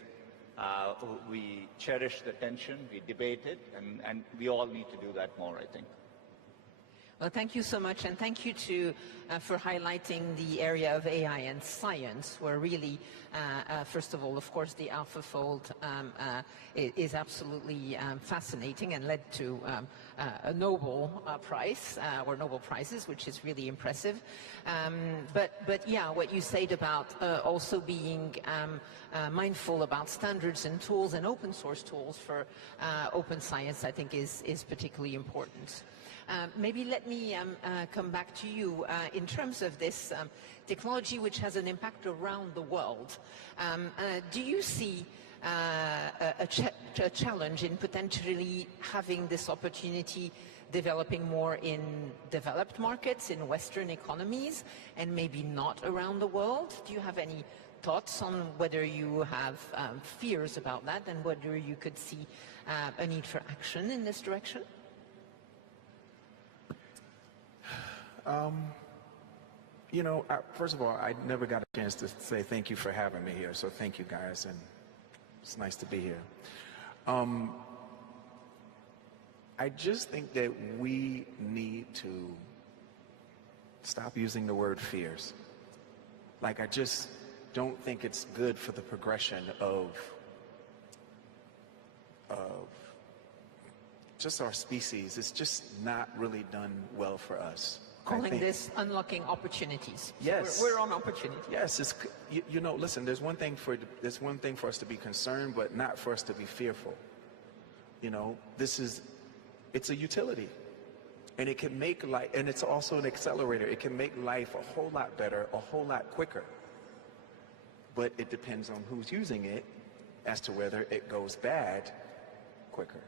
We cherish the tension, we debate it, and we all need to do that more, I think. Well, thank you so much, and thank you for highlighting the area of AI and science, where really, first of all, of course, the AlphaFold is absolutely fascinating and led to a Nobel Prize, or Nobel Prizes, which is really impressive. But yeah, what you said about also being mindful about standards and tools and open source tools for open science, I think is particularly important. Maybe let me come back to you in terms of this technology which has an impact around the world. Do you see a challenge in potentially having this opportunity developing more in developed markets, in Western economies, and maybe not around the world? Do you have any thoughts on whether you have fears about that, and whether you could see a need for action in this direction? First of all, I never got a chance to say thank you for having me here, so thank you guys, and it's nice to be here. I just think that we need to stop using the word fears. Like, I just don't think it's good for the progression of just our species. It's just not really done well for us. Calling this unlocking opportunities. Yes, we're on opportunity. Yes, it's, listen. There's one thing for us to be concerned, but not for us to be fearful. It's a utility, and it can make life, and it's also an accelerator. It can make life a whole lot better, a whole lot quicker. But it depends on who's using it as to whether it goes bad quicker.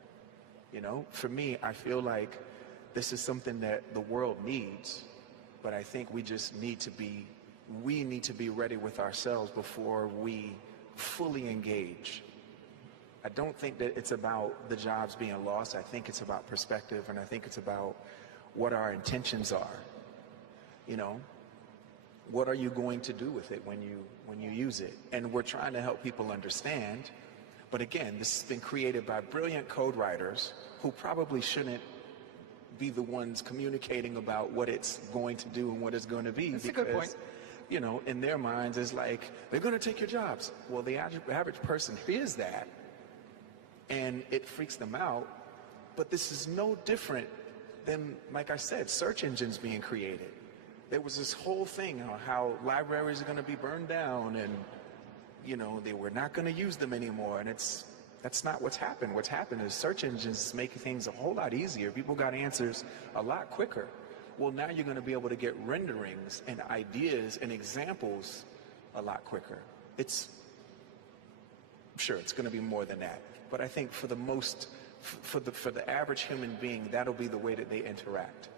For me, I feel like this is something that the world needs, but I think we need to be ready with ourselves before we fully engage. I don't think that it's about the jobs being lost. I think it's about perspective, and I think it's about what our intentions are. You know, what are you going to do with it when you use it? And we're trying to help people understand. But again, this has been created by brilliant code writers who probably shouldn't be the ones communicating about what it's going to do and what it's going to be. That's because, a good point. You know, in their minds, it's like, they're going to take your jobs. Well, the average person hears that, and it freaks them out. But this is no different than, like I said, search engines being created. There was this whole thing on how libraries are going to be burned down, and, you know, they were not going to use them anymore. And that's not what's happened. What's happened is search engines make things a whole lot easier. People got answers a lot quicker. Well, now you're going to be able to get renderings and ideas and examples a lot quicker. Sure, it's going to be more than that. But I think for the average human being, that'll be the way that they interact.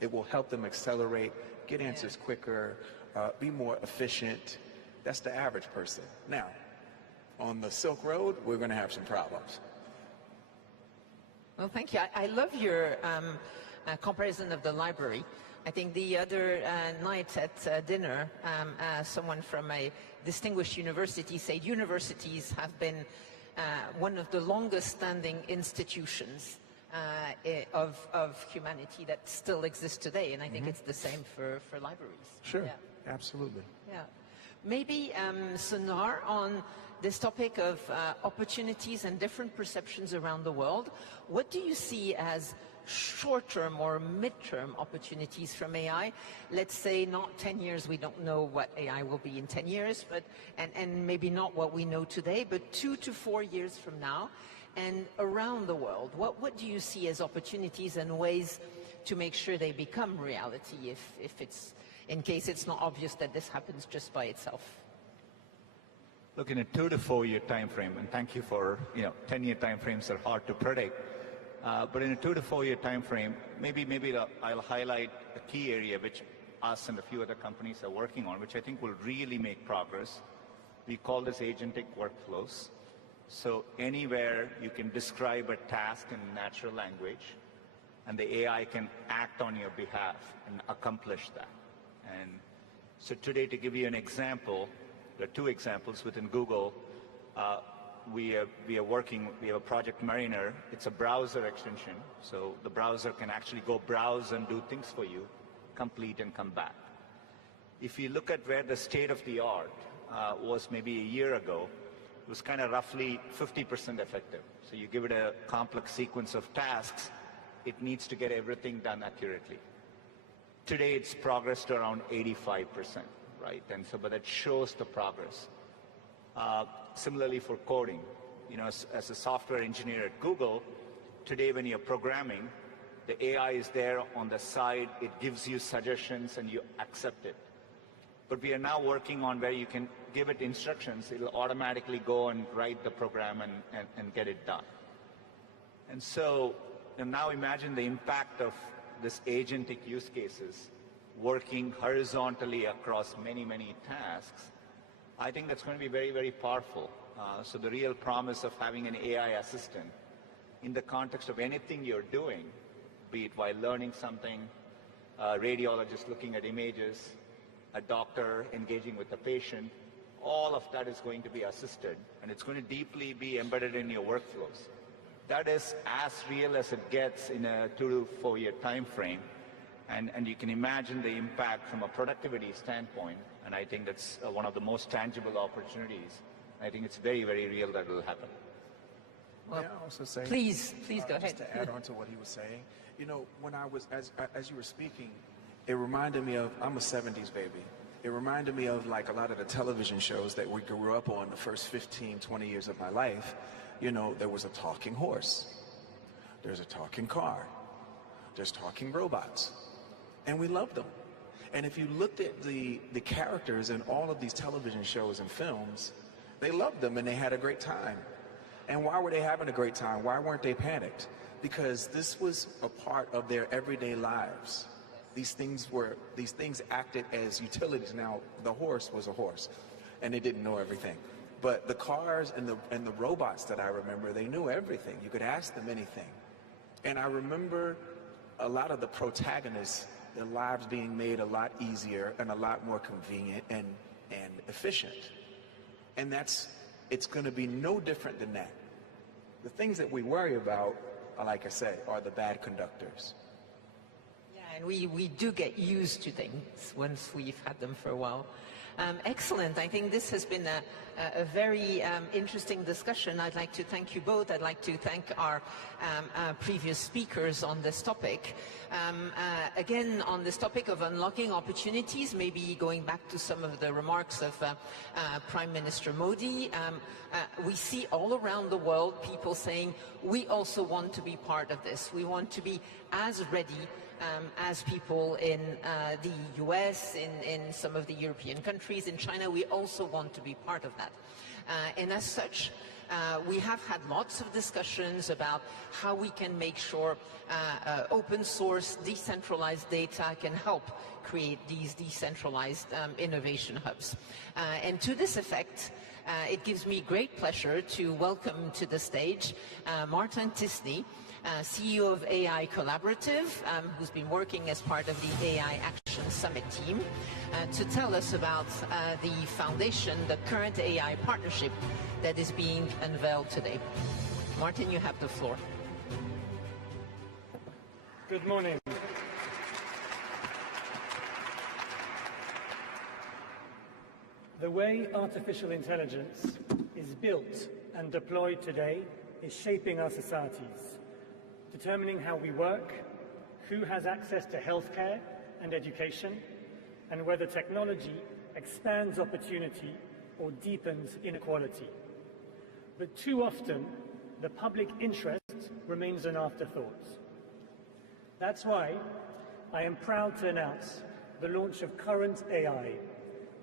It will help them accelerate, get answers quicker, be more efficient. That's the average person. Now, on the Silk Road, we're going to have some problems. Well, thank you. I love your comparison of the library. I think the other night at dinner, someone from a distinguished university said universities have been one of the longest standing institutions of humanity that still exists today. And I think it's the same for libraries. Sure, yeah. Absolutely. Yeah. Maybe, Sundar, on this topic of opportunities and different perceptions around the world, what do you see as short-term or mid-term opportunities from AI? Let's say not 10 years, we don't know what AI will be in 10 years, but and maybe not what we know today, but 2 to 4 years from now, and around the world, what do you see as opportunities and ways to make sure they become reality if it's, in case it's not obvious that this happens just by itself? Look, in a 2 to 4 year time frame, and thank you for, 10-year time frames are hard to predict, but in a 2 to 4 year time frame, maybe I'll highlight a key area which us and a few other companies are working on, which I think will really make progress. We call this agentic workflows. So anywhere you can describe a task in natural language, and the AI can act on your behalf and accomplish that. And so today, to give you an example, there are 2 examples within Google. We have a Project Mariner. It's a browser extension, so the browser can actually go browse and do things for you, complete and come back. If you look at where the state of the art was maybe a year ago, it was kind of roughly 50% effective. So you give it a complex sequence of tasks, it needs to get everything done accurately. Today, it's progressed around 85%, right? And so, but that shows the progress. Similarly for coding, as a software engineer at Google, today when you're programming, the AI is there on the side, it gives you suggestions and you accept it. But we are now working on where you can give it instructions, it'll automatically go and write the program and get it done. And so, now imagine the impact of this agentic use cases working horizontally across many, many tasks. I think that's going to be very, very powerful. So the real promise of having an AI assistant in the context of anything you're doing, be it while learning something, a radiologist looking at images, a doctor engaging with a patient, all of that is going to be assisted, and it's going to deeply be embedded in your workflows. That is as real as it gets in a 2 to 4 year time frame, and you can imagine the impact from a productivity standpoint, and I think that's one of the most tangible opportunities. I think it's very, very real that it will happen. Well, May I also say, please go ahead. Just to add on to what he was saying, when I was, as you were speaking, it reminded me of, I'm a 70s baby. It reminded me of like a lot of the television shows that we grew up on the first 15, 20 years of my life. There was a talking horse, there's a talking car, there's talking robots, and we loved them. And if you looked at the characters in all of these television shows and films, they loved them and they had a great time. And why were they having a great time? Why weren't they panicked? Because this was a part of their everyday lives. These things acted as utilities. Now, the horse was a horse, and it didn't know everything. But the cars and the robots that I remember, they knew everything. You could ask them anything. And I remember a lot of the protagonists, their lives being made a lot easier and a lot more convenient and efficient. And it's going to be no different than that. The things that we worry about, like I said, are the bad conductors. Yeah, and we do get used to things once we've had them for a while. Excellent. I think this has been a very interesting discussion. I'd like to thank you both. I'd like to thank our previous speakers on this topic. Again, on this topic of unlocking opportunities, maybe going back to some of the remarks of Prime Minister Modi, we see all around the world people saying, we also want to be part of this. We want to be as ready as people in the US, in some of the European countries, in China. We also want to be part of that. And as such, we have had lots of discussions about how we can make sure open source, decentralized data can help create these decentralized innovation hubs. And to this effect, it gives me great pleasure to welcome to the stage Martin Tisney, CEO of AI Collaborative, who's been working as part of the AI Action Summit team, to tell us about the foundation, the current AI partnership that is being unveiled today. Martin, you have the floor. Good morning. The way artificial intelligence is built and deployed today is shaping our societies, determining how we work, who has access to healthcare and education, and whether technology expands opportunity or deepens inequality. But too often, the public interest remains an afterthought. That's why I am proud to announce the launch of Current AI,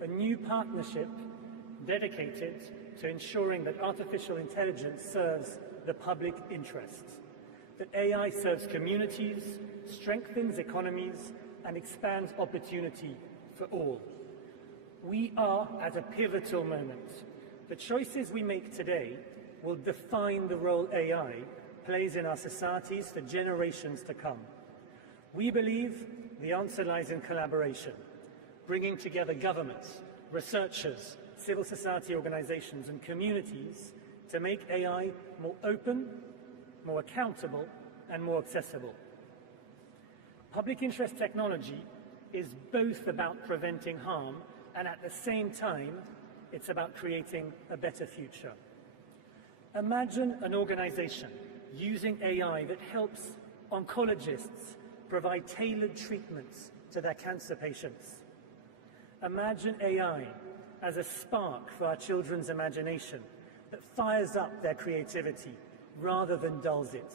a new partnership dedicated to ensuring that artificial intelligence serves the public interest, that AI serves communities, strengthens economies, and expands opportunity for all. We are at a pivotal moment. The choices we make today will define the role AI plays in our societies for generations to come. We believe the answer lies in collaboration, bringing together governments, researchers, civil society organizations, and communities to make AI more open, more accountable, and more accessible. Public interest technology is both about preventing harm, and at the same time, it's about creating a better future. Imagine an organization using AI that helps oncologists provide tailored treatments to their cancer patients. Imagine AI as a spark for our children's imagination that fires up their creativity rather than dulls it.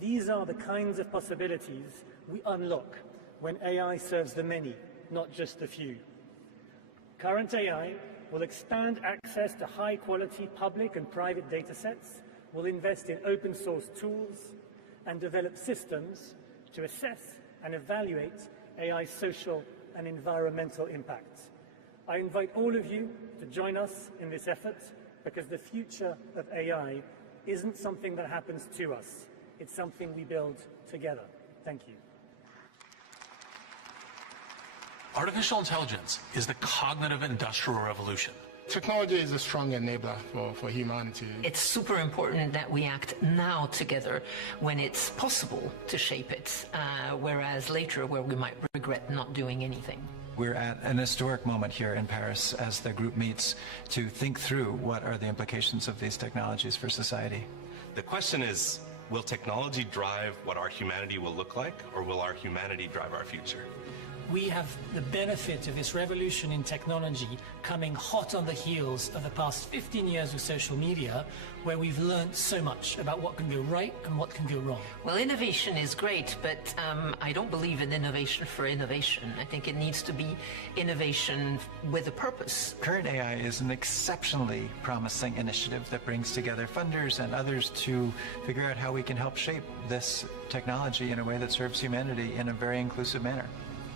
These are the kinds of possibilities we unlock when AI serves the many, not just the few. Current AI will expand access to high-quality public and private data sets, will invest in open-source tools, and develop systems to assess and evaluate AI's social and environmental impacts. I invite all of you to join us in this effort, because the future of AI isn't something that happens to us. It's something we build together. Thank you. Artificial intelligence is the cognitive industrial revolution. Technology is a strong enabler for humanity. It's super important that we act now together when it's possible to shape it, whereas later where we might regret not doing anything. We're at an historic moment here in Paris as the group meets to think through what are the implications of these technologies for society. The question is, will technology drive what our humanity will look like, or will our humanity drive our future? We have the benefit of this revolution in technology coming hot on the heels of the past 15 years of social media, where we've learned so much about what can go right and what can go wrong. Well, innovation is great, but I don't believe in innovation for innovation. I think it needs to be innovation with a purpose. Current AI is an exceptionally promising initiative that brings together funders and others to figure out how we can help shape this technology in a way that serves humanity in a very inclusive manner.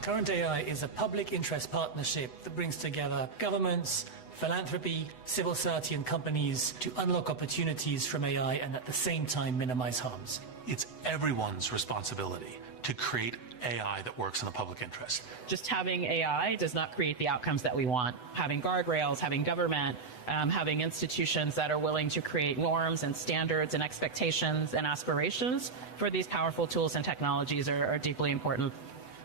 Current AI is a public interest partnership that brings together governments, philanthropy, civil society and companies to unlock opportunities from AI and at the same time minimize harms. It's everyone's responsibility to create AI that works in the public interest. Just having AI does not create the outcomes that we want. Having guardrails, having government, having institutions that are willing to create norms and standards and expectations and aspirations for these powerful tools and technologies are deeply important.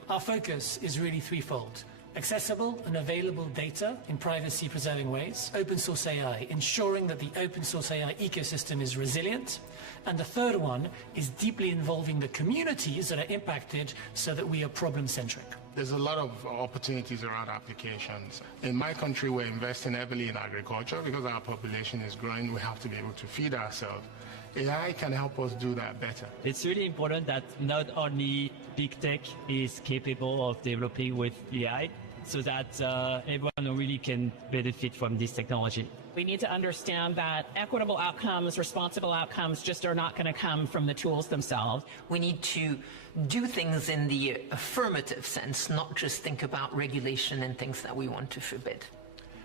Our focus is really threefold. Accessible and available data in privacy-preserving ways, open source AI, ensuring that the open source AI ecosystem is resilient, and the third one is deeply involving the communities that are impacted so that we are problem-centric. There's a lot of opportunities around applications. In my country, we're investing heavily in agriculture because our population is growing. We have to be able to feed ourselves. AI can help us do that better. It's really important that not only big tech is capable of developing with AI, so that everyone really can benefit from this technology. We need to understand that equitable outcomes, responsible outcomes just are not going to come from the tools themselves. We need to do things in the affirmative sense, not just think about regulation and things that we want to forbid.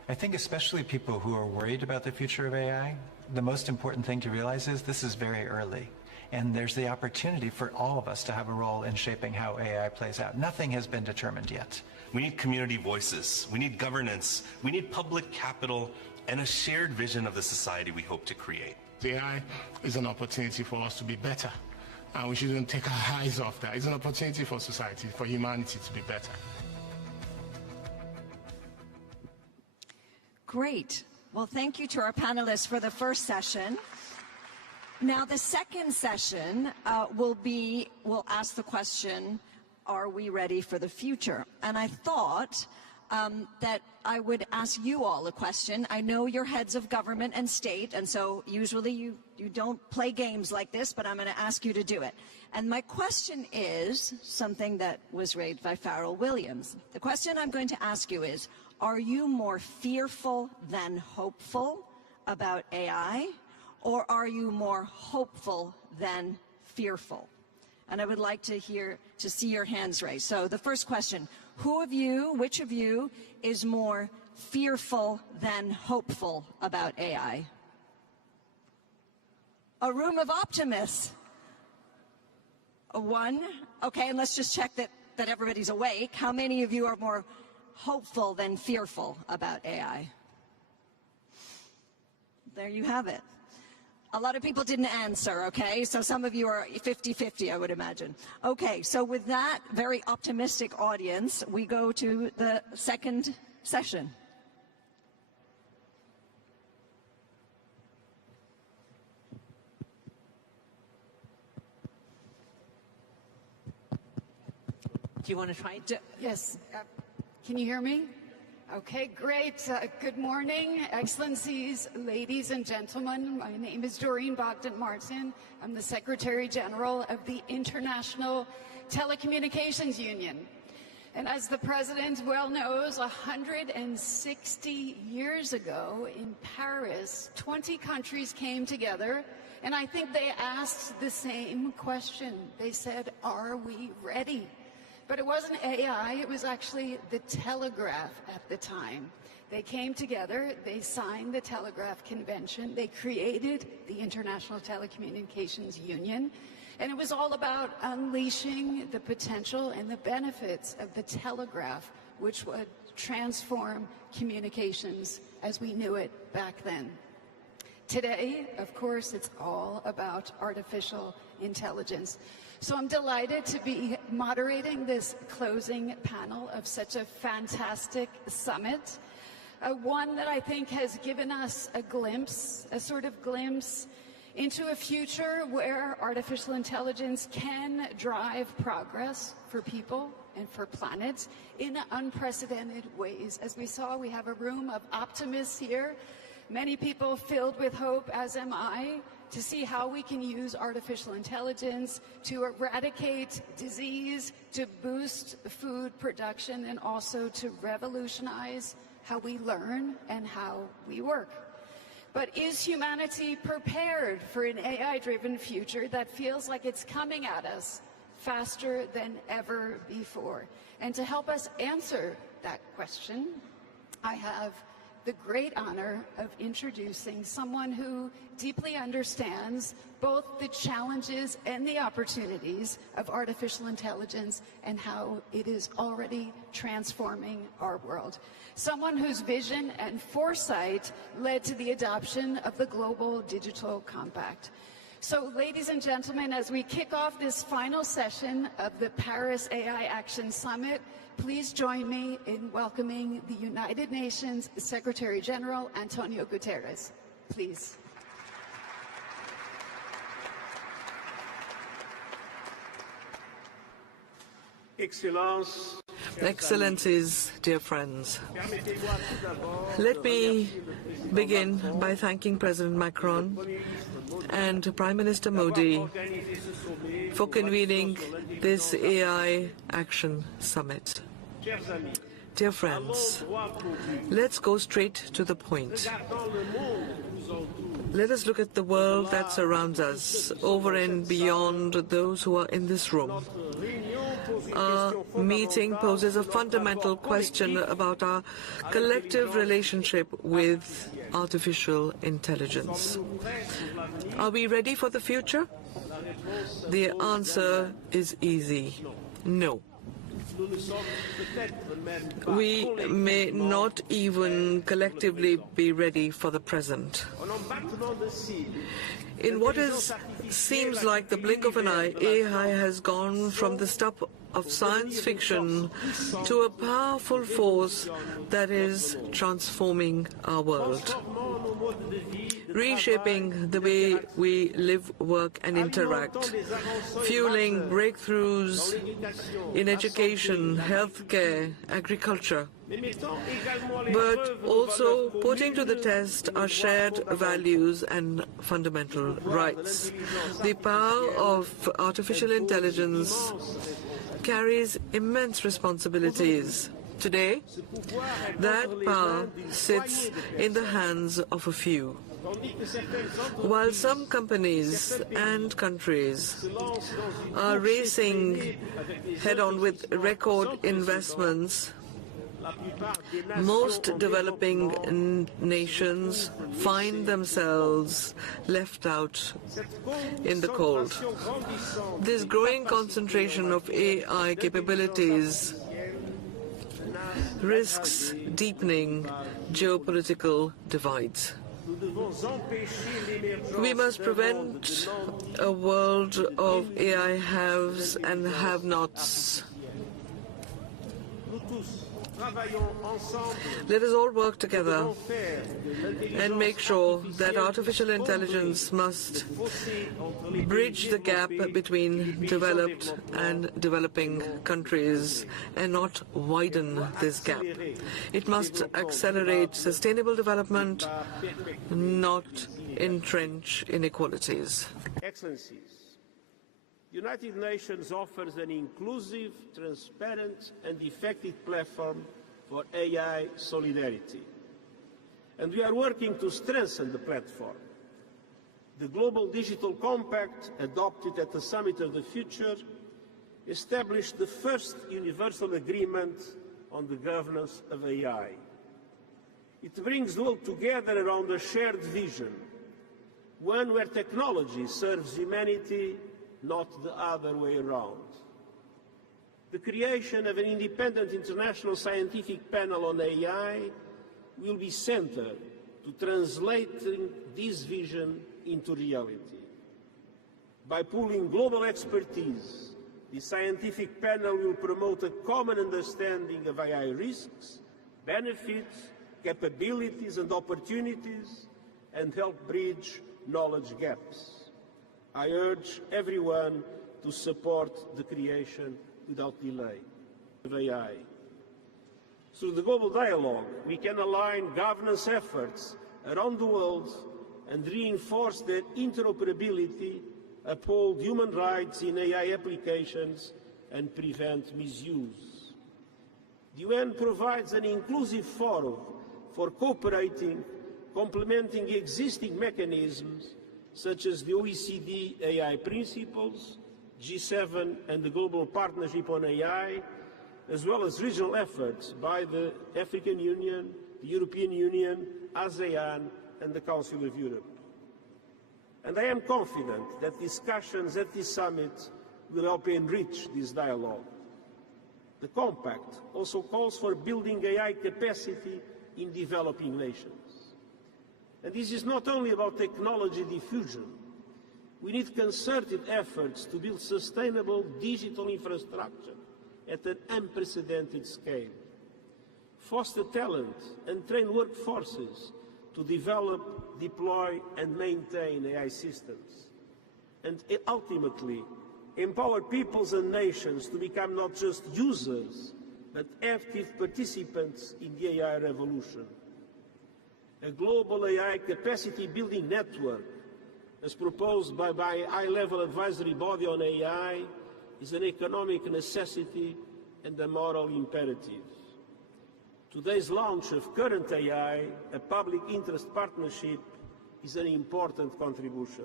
I think especially people who are worried about the future of AI, the most important thing to realize is this is very early. And there's the opportunity for all of us to have a role in shaping how AI plays out. Nothing has been determined yet. We need community voices, we need governance, we need public capital, and a shared vision of the society we hope to create. AI is an opportunity for us to be better, and we shouldn't take our eyes off that. It's an opportunity for society, for humanity to be better. Great. Well, thank you to our panelists for the first session. Now, the second session we'll ask the question, are we ready for the future? And I thought that I would ask you all a question. I know you're heads of government and state, and so usually you don't play games like this, but I'm going to ask you to do it. And my question is something that was raised by Pharrell Williams. The question I'm going to ask you is, are you more fearful than hopeful about AI, or are you more hopeful than fearful? And I would like to see your hands raised. So the first question, which of you is more fearful than hopeful about AI? A room of optimists. One. Okay, and let's just check that everybody's awake. How many of you are more hopeful than fearful about AI? There you have it. A lot of people didn't answer, okay? So some of you are 50-50, I would imagine. Okay, so with that very optimistic audience, we go to the second session. Do you want to try? Yes. Can you hear me? Okay, great. Good morning, Excellencies, ladies and gentlemen. My name is Doreen Bogdan-Martin. I'm the Secretary General of the International Telecommunications Union. And as the President well knows, 160 years ago in Paris, 20 countries came together, and I think they asked the same question. They said, are we ready? But it wasn't AI, it was actually the telegraph at the time. They came together, they signed the Telegraph Convention, they created the International Telecommunications Union, and it was all about unleashing the potential and the benefits of the telegraph, which would transform communications as we knew it back then. Today, of course, it's all about artificial intelligence. So I'm delighted to be moderating this closing panel of such a fantastic summit, one that I think has given us a sort of glimpse into a future where artificial intelligence can drive progress for people and for planets in unprecedented ways. As we saw, we have a room of optimists here, many people filled with hope, as am I, to see how we can use artificial intelligence to eradicate disease, to boost food production, and also to revolutionize how we learn and how we work. But is humanity prepared for an AI-driven future that feels like it's coming at us faster than ever before? And to help us answer that question, I have the great honor of introducing someone who deeply understands both the challenges and the opportunities of artificial intelligence and how it is already transforming our world. Someone whose vision and foresight led to the adoption of the Global Digital Compact. So, ladies and gentlemen, as we kick off this final session of the Paris AI Action Summit, please join me in welcoming the United Nations Secretary General, Antonio Guterres. Please. Excellencies, dear friends, let me begin by thanking President Macron and Prime Minister Modi for convening this AI Action Summit. Dear friends, let's go straight to the point. Let us look at the world that surrounds us, over and beyond those who are in this room. Our meeting poses a fundamental question about our collective relationship with artificial intelligence. Are we ready for the future? The answer is easy: no. We may not even collectively be ready for the present. In what seems like the blink of an eye, AI has gone from the stuff of science fiction to a powerful force that is transforming our world, reshaping the way we live, work, and interact, fueling breakthroughs in education, healthcare, agriculture, but also putting to the test our shared values and fundamental rights. The power of artificial intelligence carries immense responsibilities. Today, that power sits in the hands of a few. While some companies and countries are racing head-on with record investments, most developing nations find themselves left out in the cold. This growing concentration of AI capabilities risks deepening geopolitical divides. We must prevent a world of AI haves and have-nots. Let us all work together and make sure that artificial intelligence must bridge the gap between developed and developing countries and not widen this gap. It must accelerate sustainable development, not entrench inequalities. Excellencies, the United Nations offers an inclusive, transparent and effective platform for AI solidarity. And we are working to strengthen the platform. The Global Digital Compact, adopted at the Summit of the Future, established the first universal agreement on the governance of AI. It brings the world together around a shared vision, one where technology serves humanity, not the other way around. The creation of an independent international scientific panel on AI will be central to translating this vision into reality. By pooling global expertise, the scientific panel will promote a common understanding of AI risks, benefits, capabilities and opportunities, and help bridge knowledge gaps. I urge everyone to support the creation without delay of AI. Through the global dialogue, we can align governance efforts around the world and reinforce their interoperability, uphold human rights in AI applications, and prevent misuse. The UN provides an inclusive forum for cooperating, complementing existing mechanisms such as the OECD AI Principles, G7 and the Global Partnership on AI, as well as regional efforts by the African Union, the European Union, ASEAN and the Council of Europe. And I am confident that discussions at this summit will help enrich this dialogue. The Compact also calls for building AI capacity in developing nations. And this is not only about technology diffusion. We need concerted efforts to build sustainable digital infrastructure at an unprecedented scale, foster talent and train workforces to develop, deploy and maintain AI systems, and ultimately empower peoples and nations to become not just users, but active participants in the AI revolution. A global AI capacity building network, as proposed by a high-level advisory body on AI, is an economic necessity and a moral imperative. Today's launch of Current AI, a public interest partnership, is an important contribution.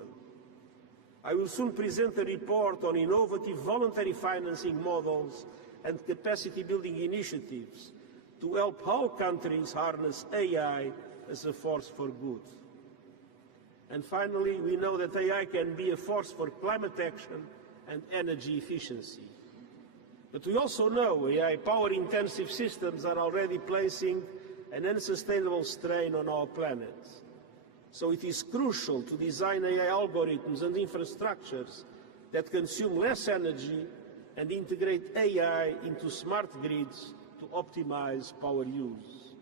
I will soon present a report on innovative voluntary financing models and capacity building initiatives to help all countries harness AI as a force for good. And finally, we know that AI can be a force for climate action and energy efficiency. But we also know AI power-intensive systems are already placing an unsustainable strain on our planet. So it is crucial to design AI algorithms and infrastructures that consume less energy and integrate AI into smart grids to optimize power use.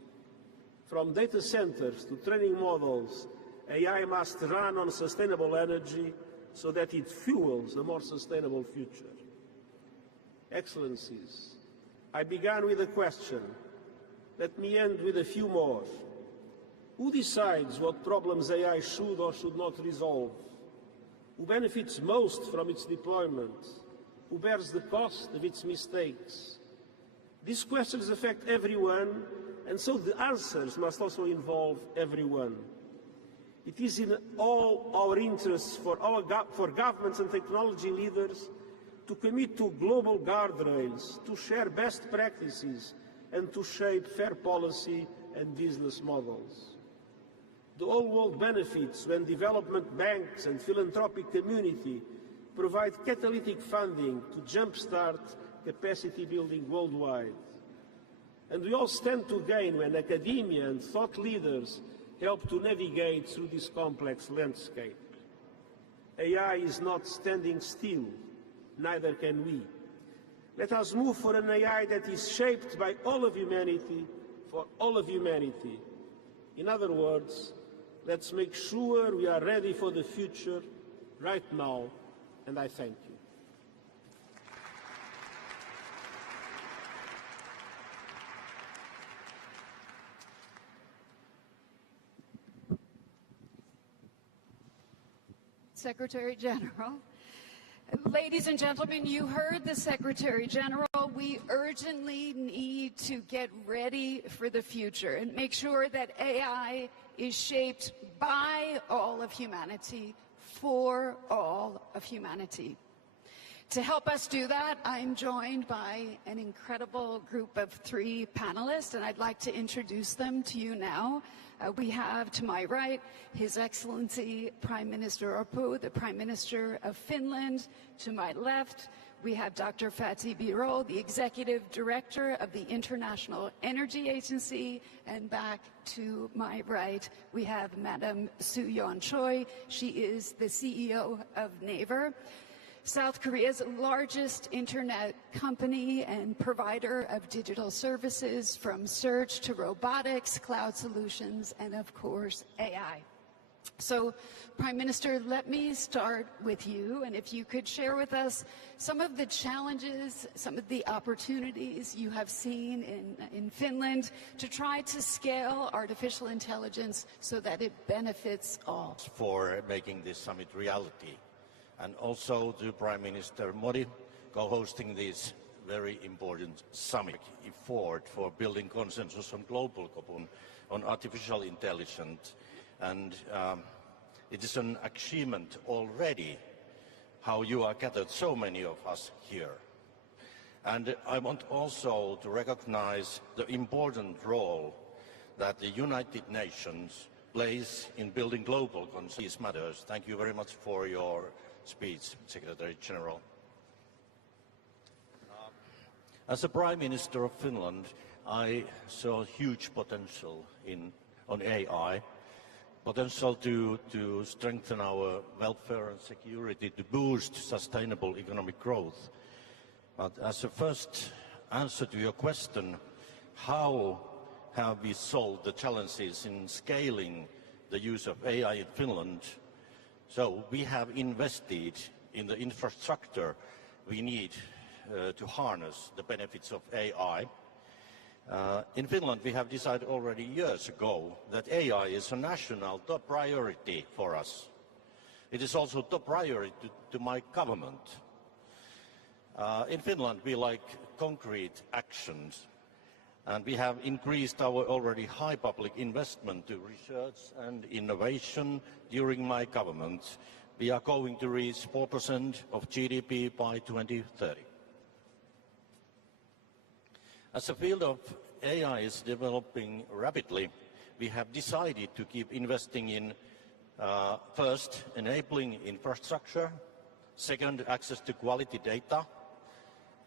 From data centers to training models, AI must run on sustainable energy so that it fuels a more sustainable future. Excellencies, I began with a question. Let me end with a few more. Who decides what problems AI should or should not resolve? Who benefits most from its deployment? Who bears the cost of its mistakes? These questions affect everyone, and so the answers must also involve everyone. It is in all our interests for governments and technology leaders to commit to global guardrails, to share best practices, and to shape fair policy and business models. The whole world benefits when development banks and philanthropic community provide catalytic funding to jumpstart capacity building worldwide. And we all stand to gain when academia and thought leaders help to navigate through this complex landscape. AI is not standing still, neither can we. Let us move for an AI that is shaped by all of humanity, for all of humanity. In other words, let's make sure we are ready for the future right now, and I thank you. Secretary General. Ladies and gentlemen, you heard the Secretary General. We urgently need to get ready for the future and make sure that AI is shaped by all of humanity, for all of humanity. To help us do that, I'm joined by an incredible group of 3 panelists, and I'd like to introduce them to you now. We have to my right His Excellency Prime Minister Orpo, the Prime Minister of Finland. To my left, we have Dr. Fatih Birol, the Executive Director of the International Energy Agency. And back to my right, we have Madam Soo-yeon Choi. She is the CEO of Naver, South Korea's largest internet company and provider of digital services, from search to robotics, cloud solutions, and of course, AI. So, Prime Minister, let me start with you, and if you could share with us some of the challenges, some of the opportunities you have seen in Finland to try to scale artificial intelligence so that it benefits all. For making this summit reality. And also to Prime Minister Modi, co-hosting this very important summit effort for building consensus on global on artificial intelligence. And it is an achievement already how you are gathered, so many of us here. And I want also to recognize the important role that the United Nations plays in building global consensus matters. Thank you very much for your speech, Secretary General. As a Prime Minister of Finland, I saw huge potential on AI, potential to strengthen our welfare and security, to boost sustainable economic growth. But as a first answer to your question, how have we solved the challenges in scaling the use of AI in Finland? So we have invested in the infrastructure we need to harness the benefits of AI. In Finland, we have decided already years ago that AI is a national top priority for us. It is also top priority to my government. In Finland, we like concrete actions, and we have increased our already high public investment to research and innovation during my government. We are going to reach 4% of GDP by 2030. As the field of AI is developing rapidly, we have decided to keep investing in, first, enabling infrastructure, second, access to quality data,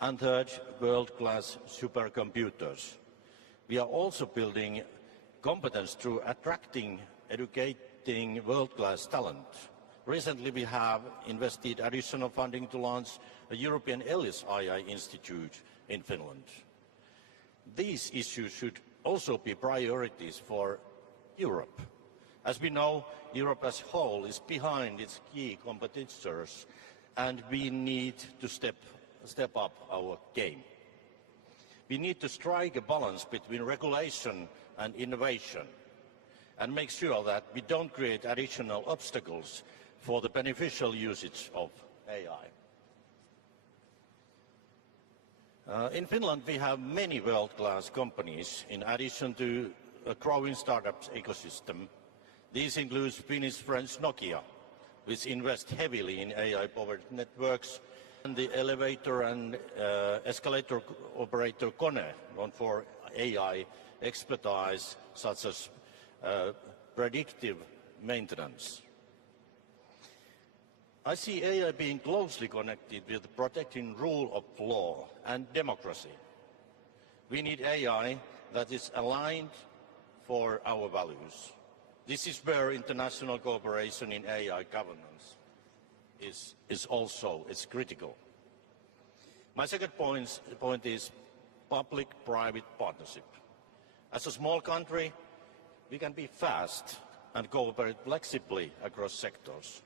and third, world-class supercomputers. We are also building competence through attracting, educating world-class talent. Recently, we have invested additional funding to launch a European Ellis AI Institute in Finland. These issues should also be priorities for Europe. As we know, Europe as a whole is behind its key competitors, and we need to step up our game. We need to strike a balance between regulation and innovation and make sure that we don't create additional obstacles for the beneficial usage of AI. In Finland, we have many world-class companies in addition to a growing startups ecosystem. These include Finnish-French Nokia, which invests heavily in AI-powered networks, and the elevator and escalator operator KONE, known for AI expertise such as predictive maintenance. I see AI being closely connected with protecting rule of law and democracy. We need AI that is aligned for our values. This is where international cooperation in AI governance is also critical. My second point is public-private partnership. As a small country, we can be fast and cooperate flexibly across sectors.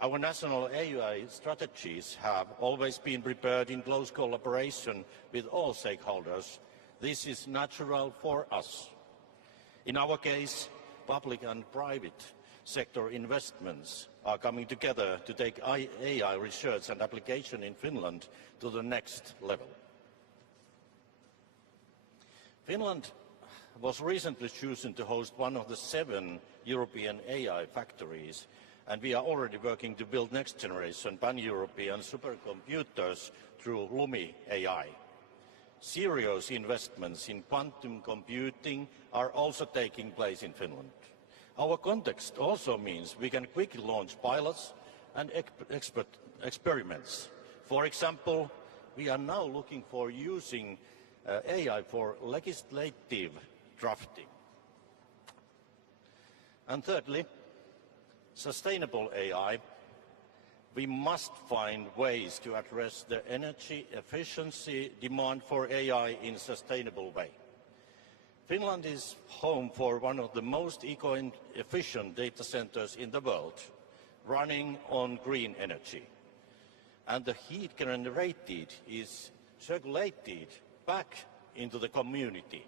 Our national AI strategies have always been prepared in close collaboration with all stakeholders. This is natural for us. In our case, public and private sector investments are coming together to take AI research and application in Finland to the next level. Finland was recently chosen to host one of the 7 European AI factories, and we are already working to build next-generation pan-European supercomputers through Lumi AI. Serious investments in quantum computing are also taking place in Finland. Our context also means we can quickly launch pilots and experiments. For example, we are now looking for using AI for legislative drafting. And thirdly, sustainable AI. We must find ways to address the energy efficiency demand for AI in a sustainable way. Finland is home for one of the most eco-efficient data centers in the world, running on green energy. And the heat generated is circulated back into the community.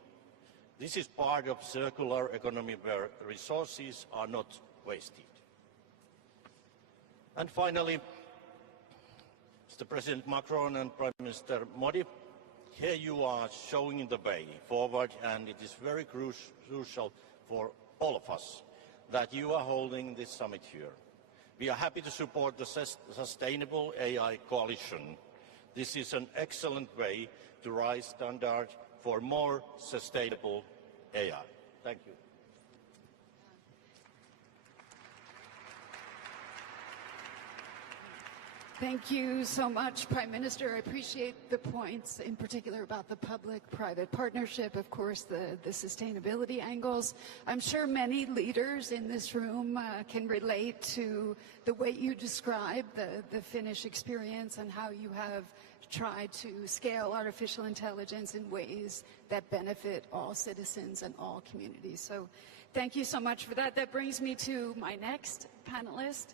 This is part of circular economy where resources are not wasted. And finally, Mr. President Macron and Prime Minister Modi, here you are showing the way forward, and it is very crucial for all of us that you are holding this summit here. We are happy to support the Sustainable AI Coalition. This is an excellent way to raise standards for more sustainable AI. Thank you. Thank you so much, Prime Minister. I appreciate the points, in particular about the public-private partnership, of course, the sustainability angles. I'm sure many leaders in this room can relate to the way you describe the Finnish experience and how you have tried to scale artificial intelligence in ways that benefit all citizens and all communities. So thank you so much for that. That brings me to my next panelist,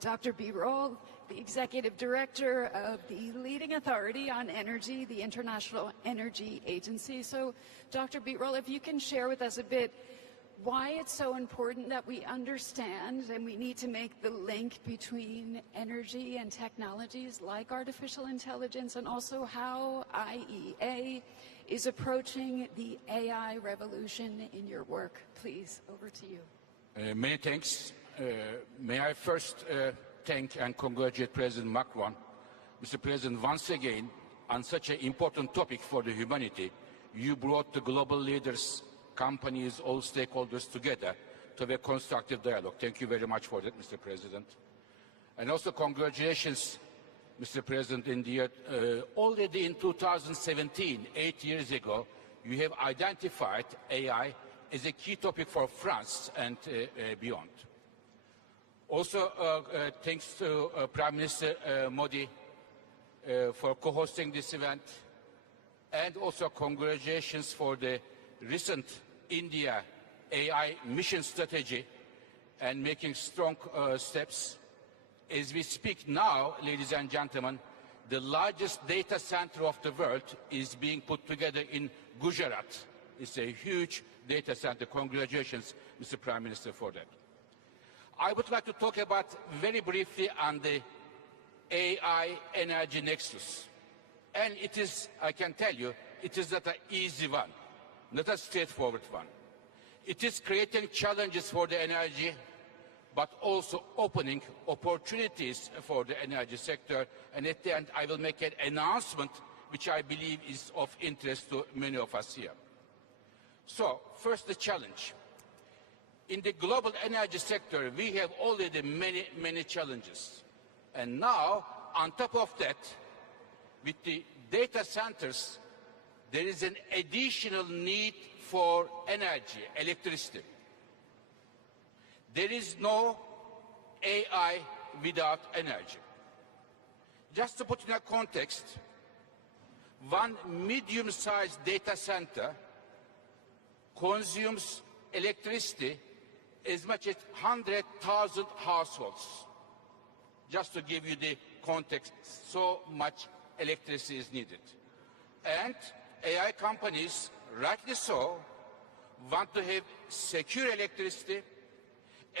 Dr. Birol, the Executive Director of the leading authority on energy, the International Energy Agency. So, Dr. Birol, if you can share with us a bit why it's so important that we understand and we need to make the link between energy and technologies like artificial intelligence, and also how IEA is approaching the AI revolution in your work. Please, over to you. Many thanks. May I first thank and congratulate President Macron. Mr. President, once again, on such an important topic for the humanity, you brought the global leaders, companies, all stakeholders together to have a constructive dialogue. Thank you very much for that, Mr. President. And also congratulations, Mr. President, in the already in 2017, 8 years ago, you have identified AI as a key topic for France and beyond. Also, thanks to Prime Minister Modi for co-hosting this event, and also congratulations for the recent India AI mission strategy and making strong steps. As we speak now, ladies and gentlemen, the largest data center of the world is being put together in Gujarat. It's a huge data center. Congratulations, Mr. Prime Minister, for that. I would like to talk about very briefly on the AI energy nexus. And it is, I can tell you, it is not an easy one, not a straightforward one. It is creating challenges for the energy, but also opening opportunities for the energy sector. And at the end, I will make an announcement which I believe is of interest to many of us here. So, first the challenge. In the global energy sector, we have already many challenges. And now, on top of that, with the data centers, there is an additional need for energy, electricity. There is no AI without energy. Just to put in a context, one medium-sized data center consumes electricity as much as 100,000 households. Just to give you the context, so much electricity is needed. And AI companies, rightly so, want to have secure electricity,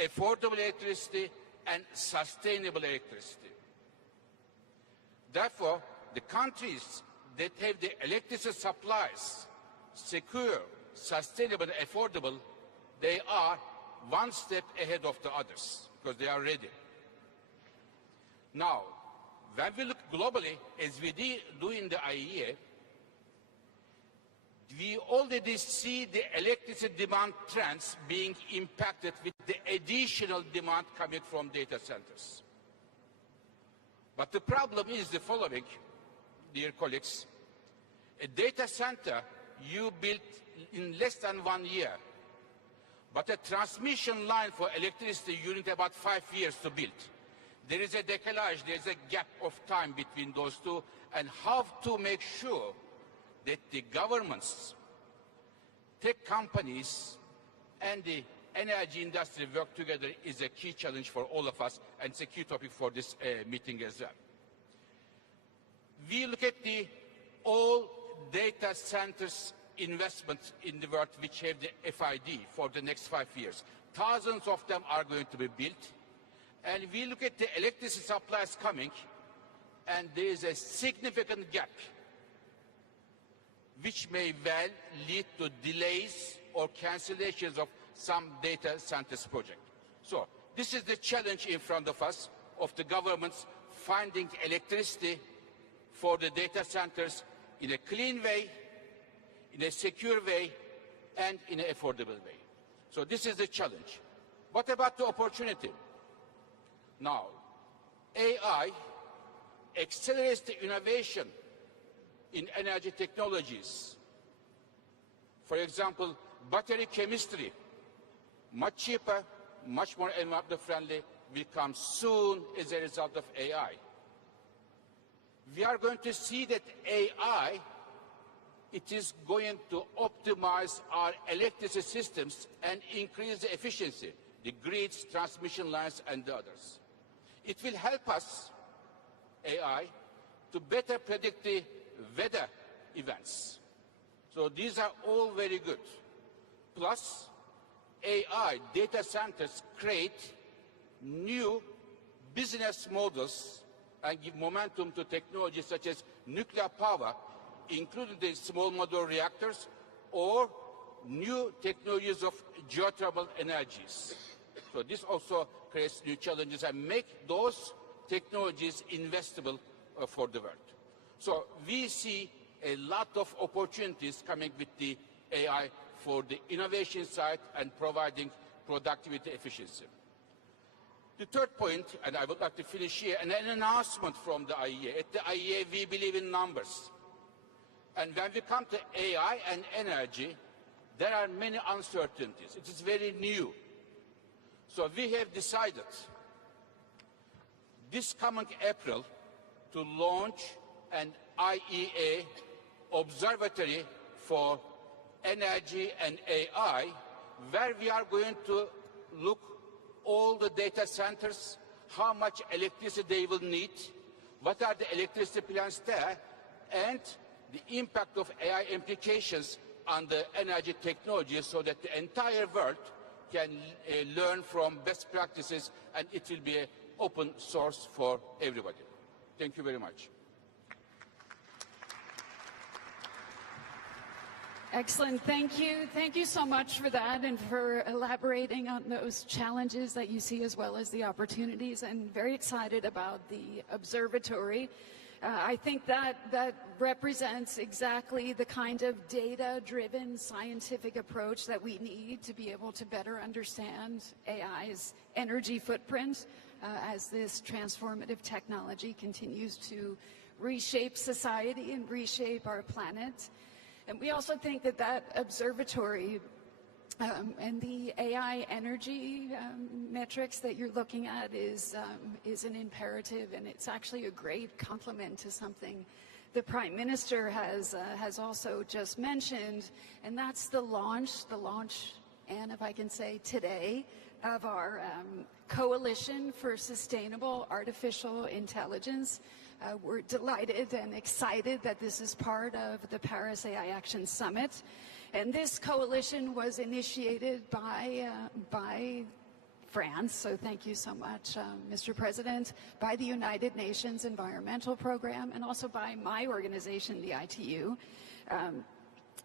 affordable electricity, and sustainable electricity. Therefore, the countries that have the electricity supplies secure, sustainable, and affordable, they are one step ahead of the others because they are ready. Now, when we look globally, as we do in the IEA, we already see the electricity demand trends being impacted with the additional demand coming from data centers. But the problem is the following, dear colleagues. A data center you built in less than 1 year, but a transmission line for electricity you need about 5 years to build. There is a decalage, there is a gap of time between those two, and how to make sure that the governments, tech companies, and the energy industry work together is a key challenge for all of us, and it's a key topic for this meeting as well. We look at the all data centers investments in the world which have the FID for the next 5 years. Thousands of them are going to be built. And we look at the electricity supplies coming, and there is a significant gap which may well lead to delays or cancellations of some data centers project. So this is the challenge in front of us, of the governments finding electricity for the data centers in a clean way, in a secure way, and in an affordable way. So this is the challenge. What about the opportunity? Now, AI accelerates the innovation in energy technologies. For example, battery chemistry, much cheaper, much more environmentally friendly, will come soon as a result of AI. We are going to see that AI, it is going to optimize our electricity systems and increase the efficiency, the grids, transmission lines, and the others. It will help us, AI, to better predict the weather events. So these are all very good. Plus, AI data centers create new business models and give momentum to technologies such as nuclear power, including the small modular reactors, or new technologies of geothermal energies. So this also creates new challenges and make those technologies investable for the world. So we see a lot of opportunities coming with the AI for the innovation side and providing productivity efficiency. The third point, and I would like to finish here, an announcement from the IEA. At the IEA, we believe in numbers. And when we come to AI and energy, there are many uncertainties. It is very new. So we have decided this coming April to launch an IEA observatory for energy and AI, where we are going to look all the data centers, how much electricity they will need, what are the electricity plants there, and the impact of AI implications on the energy technology, so that the entire world can learn from best practices, and it will be an open source for everybody. Thank you very much. Excellent. Thank you. Thank you so much for that and for elaborating on those challenges that you see as well as the opportunities. And very excited about the observatory. I think that represents exactly the kind of data-driven scientific approach that we need to be able to better understand AI's energy footprint as this transformative technology continues to reshape society and reshape our planet. And we also think that that observatory and the AI energy metrics that you're looking at is an imperative, and it's actually a great complement to something the Prime Minister has also just mentioned, and that's the launch, and if I can say today, of our Coalition for Sustainable Artificial Intelligence. We're delighted and excited that this is part of the Paris AI Action Summit. And this coalition was initiated by France, so thank you so much, Mr. President, by the United Nations Environmental Program, and also by my organization, the ITU.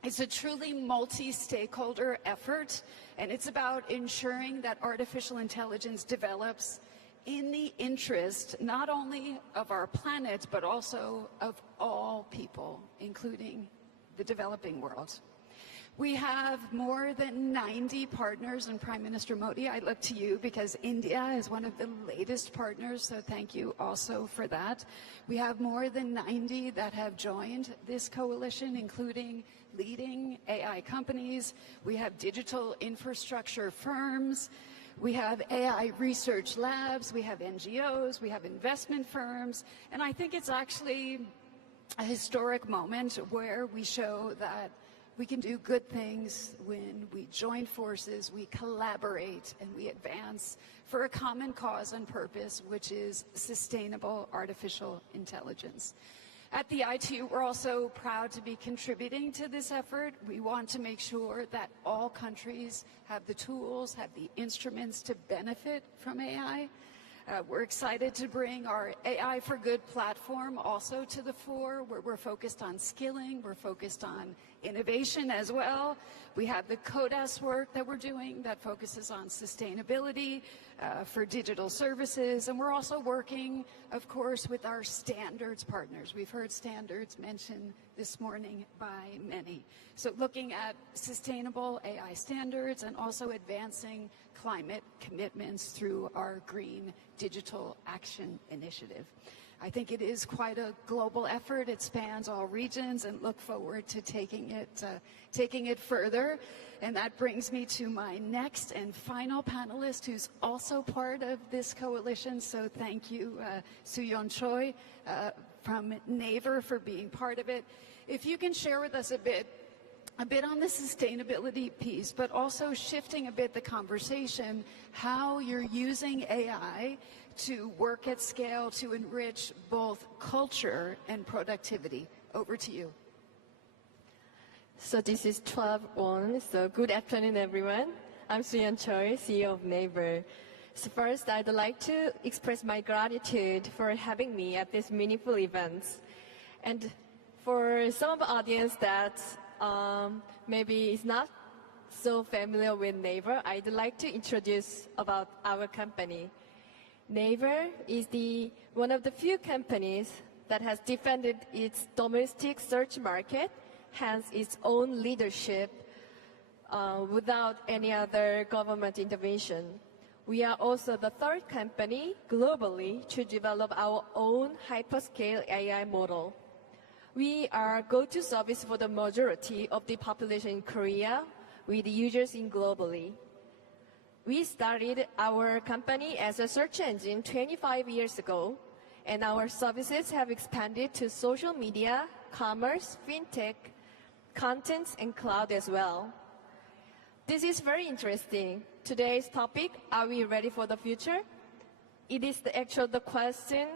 It's a truly multi-stakeholder effort, and it's about ensuring that artificial intelligence develops in the interest not only of our planet, but also of all people, including the developing world. We have more than 90 partners, and Prime Minister Modi, I look to you because India is one of the latest partners, so thank you also for that. We have more than 90 that have joined this coalition, including leading AI companies. We have digital infrastructure firms. We have AI research labs, we have NGOs, we have investment firms, and I think it's actually a historic moment where we show that we can do good things when we join forces, we collaborate, and we advance for a common cause and purpose, which is sustainable artificial intelligence. At the ITU, we're also proud to be contributing to this effort. We want to make sure that all countries have the tools, have the instruments to benefit from AI. We're excited to bring our AI for Good platform also to the fore, where we're focused on skilling, we're focused on innovation as well. We have the CODAS work that we're doing that focuses on sustainability for digital services, and we're also working, of course, with our standards partners. We've heard standards mentioned this morning by many. So looking at sustainable AI standards and also advancing climate commitments through our Green Digital Action Initiative. I think it is quite a global effort. It spans all regions, and look forward to taking it further. And that brings me to my next and final panelist, who's also part of this coalition. So thank you, Soo-yeon Choi from Naver, for being part of it. If you can share with us a bit on the sustainability piece, but also shifting a bit the conversation, how you're using AI to work at scale to enrich both culture and productivity. Over to you. So this is 12-1, so good afternoon, everyone. I'm Soo-yeon Choi, CEO of Naver. So first, I'd like to express my gratitude for having me at this meaningful event. And for some of the audience that maybe is not so familiar with Naver, I'd like to introduce about our company. Naver is one of the few companies that has defended its domestic search market, hence its own leadership, without any other government intervention. We are also the third company globally to develop our own hyperscale AI model. We are go-to service for the majority of the population in Korea, with users in globally. We started our company as a search engine 25 years ago, and our services have expanded to social media, commerce, fintech, content, and cloud as well. This is very interesting. Today's topic, are we ready for the future? It is the question.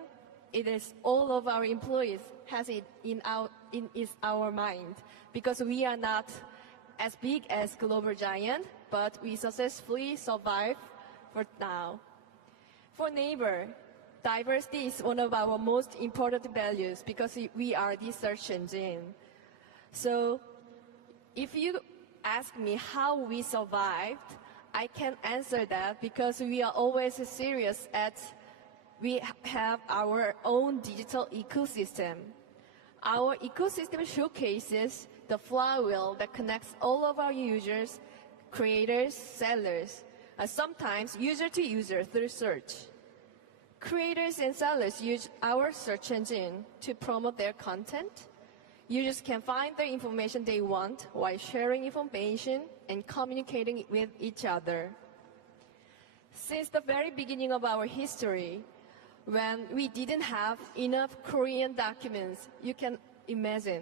It is all of our employees has it in our mind, because we are not as big as global giant, but we successfully survive for now. For Naver, diversity is one of our most important values because we are the search engine. So if you ask me how we survived, I can answer that because we are always serious we have our own digital ecosystem. Our ecosystem showcases the flywheel that connects all of our users, creators, sellers, and sometimes user to user through search. Creators and sellers use our search engine to promote their content. Users can find the information they want while sharing information and communicating with each other. Since the very beginning of our history, when we didn't have enough Korean documents, you can imagine.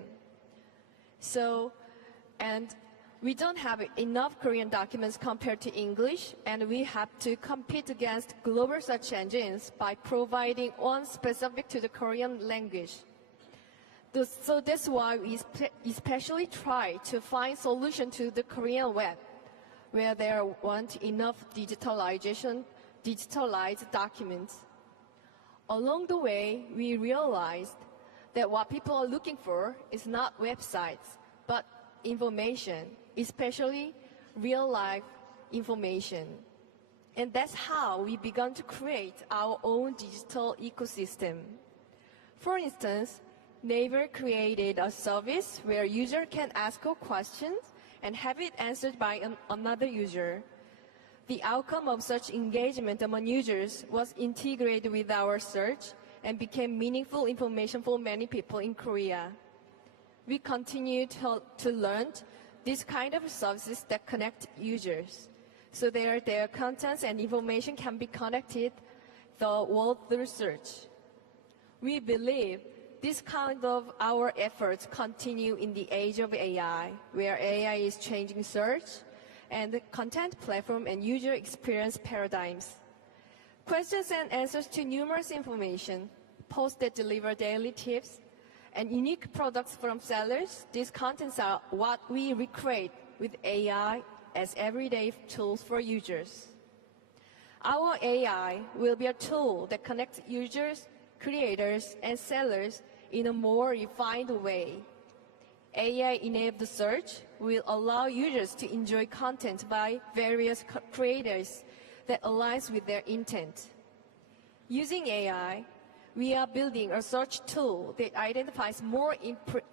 And we don't have enough Korean documents compared to English, and we have to compete against global search engines by providing one specific to the Korean language. So that's why we especially try to find solution to the Korean web, where there weren't enough digitalized documents. Along the way, we realized that what people are looking for is not websites, but information, especially real-life information. And that's how we began to create our own digital ecosystem. For instance, Naver created a service where user can ask questions and have it answered by another user. The outcome of such engagement among users was integrated with our search and became meaningful information for many people in Korea. We continue to learn this kind of services that connect users, so their contents and information can be connected the world through search. We believe this kind of our efforts continue in the age of AI, where AI is changing search and the content platform and user experience paradigms. Questions and answers to numerous information, posts that deliver daily tips, and unique products from sellers, these contents are what we recreate with AI as everyday tools for users. Our AI will be a tool that connects users, creators, and sellers in a more refined way. AI-enabled search will allow users to enjoy content by various creators that aligns with their intent. Using AI, we are building a search tool that identifies more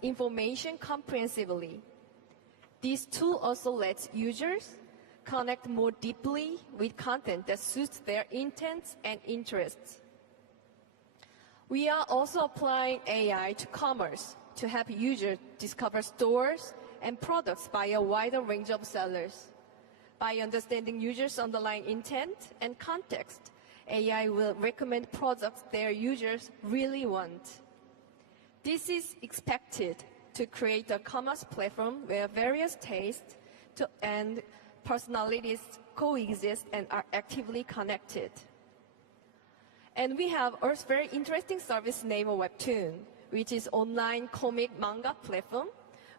information comprehensively. This tool also lets users connect more deeply with content that suits their intents and interests. We are also applying AI to commerce to help users discover stores and products by a wider range of sellers. By understanding users' underlying intent and context, AI will recommend products their users really want. This is expected to create a commerce platform where various tastes and personalities coexist and are actively connected. And we have a very interesting service named Webtoon, which is online comic manga platform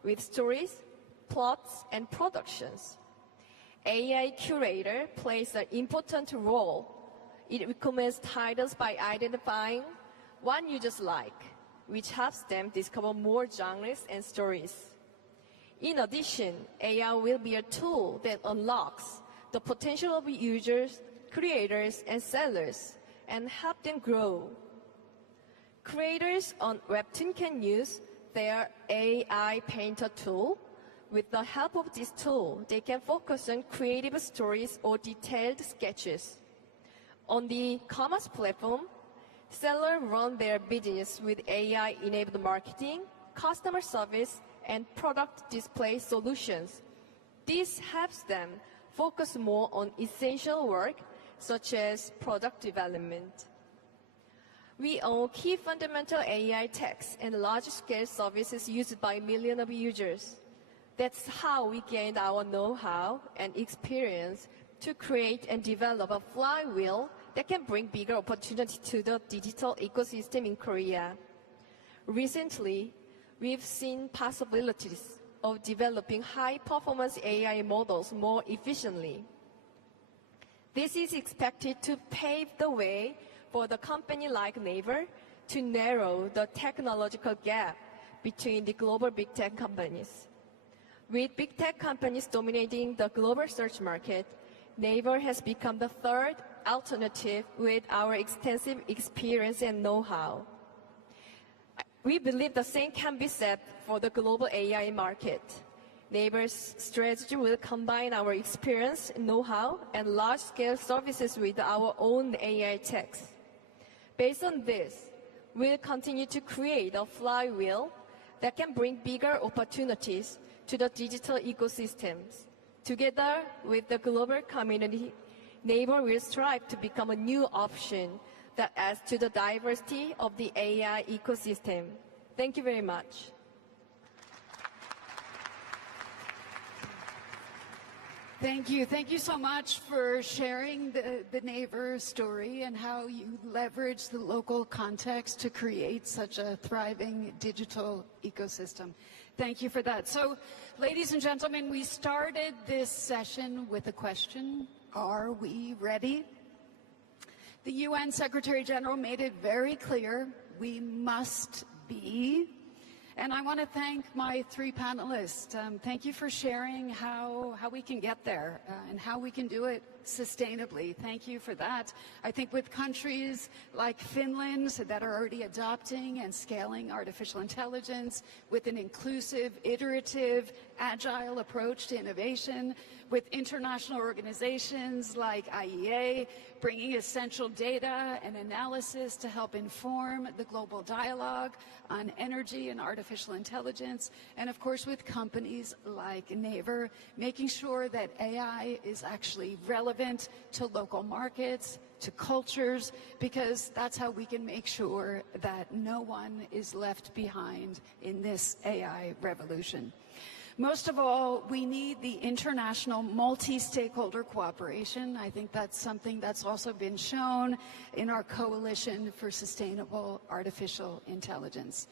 with stories, plots, and productions. AI Curator plays an important role. It recommends titles by identifying what users like, which helps them discover more genres and stories. In addition, AI will be a tool that unlocks the potential of users, creators, and sellers, and help them grow. Creators on Webtoon can use their AI Painter tool. With the help of this tool, they can focus on creative stories or detailed sketches. On the commerce platform, sellers run their business with AI-enabled marketing, customer service, and product display solutions. This helps them focus more on essential work, such as product development. We own key fundamental AI techs and large-scale services used by millions of users. That's how we gained our know-how and experience to create and develop a flywheel that can bring bigger opportunity to the digital ecosystem in Korea. Recently, we've seen possibilities of developing high-performance AI models more efficiently. This is expected to pave the way for the company like Naver to narrow the technological gap between the global big tech companies. With big tech companies dominating the global search market, Naver has become the third alternative with our extensive experience and know-how. We believe the same can be said for the global AI market. Naver's strategy will combine our experience, know-how, and large-scale services with our own AI techs. Based on this, we'll continue to create a flywheel that can bring bigger opportunities to the digital ecosystems. Together with the global community, Naver will strive to become a new option that adds to the diversity of the AI ecosystem. Thank you very much. Thank you. Thank you so much for sharing the Naver story and how you leverage the local context to create such a thriving digital ecosystem. Thank you for that. So, ladies and gentlemen, we started this session with a question. Are we ready? The UN Secretary General made it very clear we must be. And I want to thank my three panelists. Thank you for sharing how we can get there and how we can do it sustainably. Thank you for that. I think with countries like Finland that are already adopting and scaling artificial intelligence with an inclusive, iterative, agile approach to innovation, with international organizations like IEA bringing essential data and analysis to help inform the global dialogue on energy and artificial intelligence, and of course with companies like Naver, making sure that AI is actually relevant to local markets, to cultures, because that's how we can make sure that no one is left behind in this AI revolution. Most of all, we need the international multi-stakeholder cooperation. I think that's something that's also been shown in our Coalition for Sustainable Artificial Intelligence.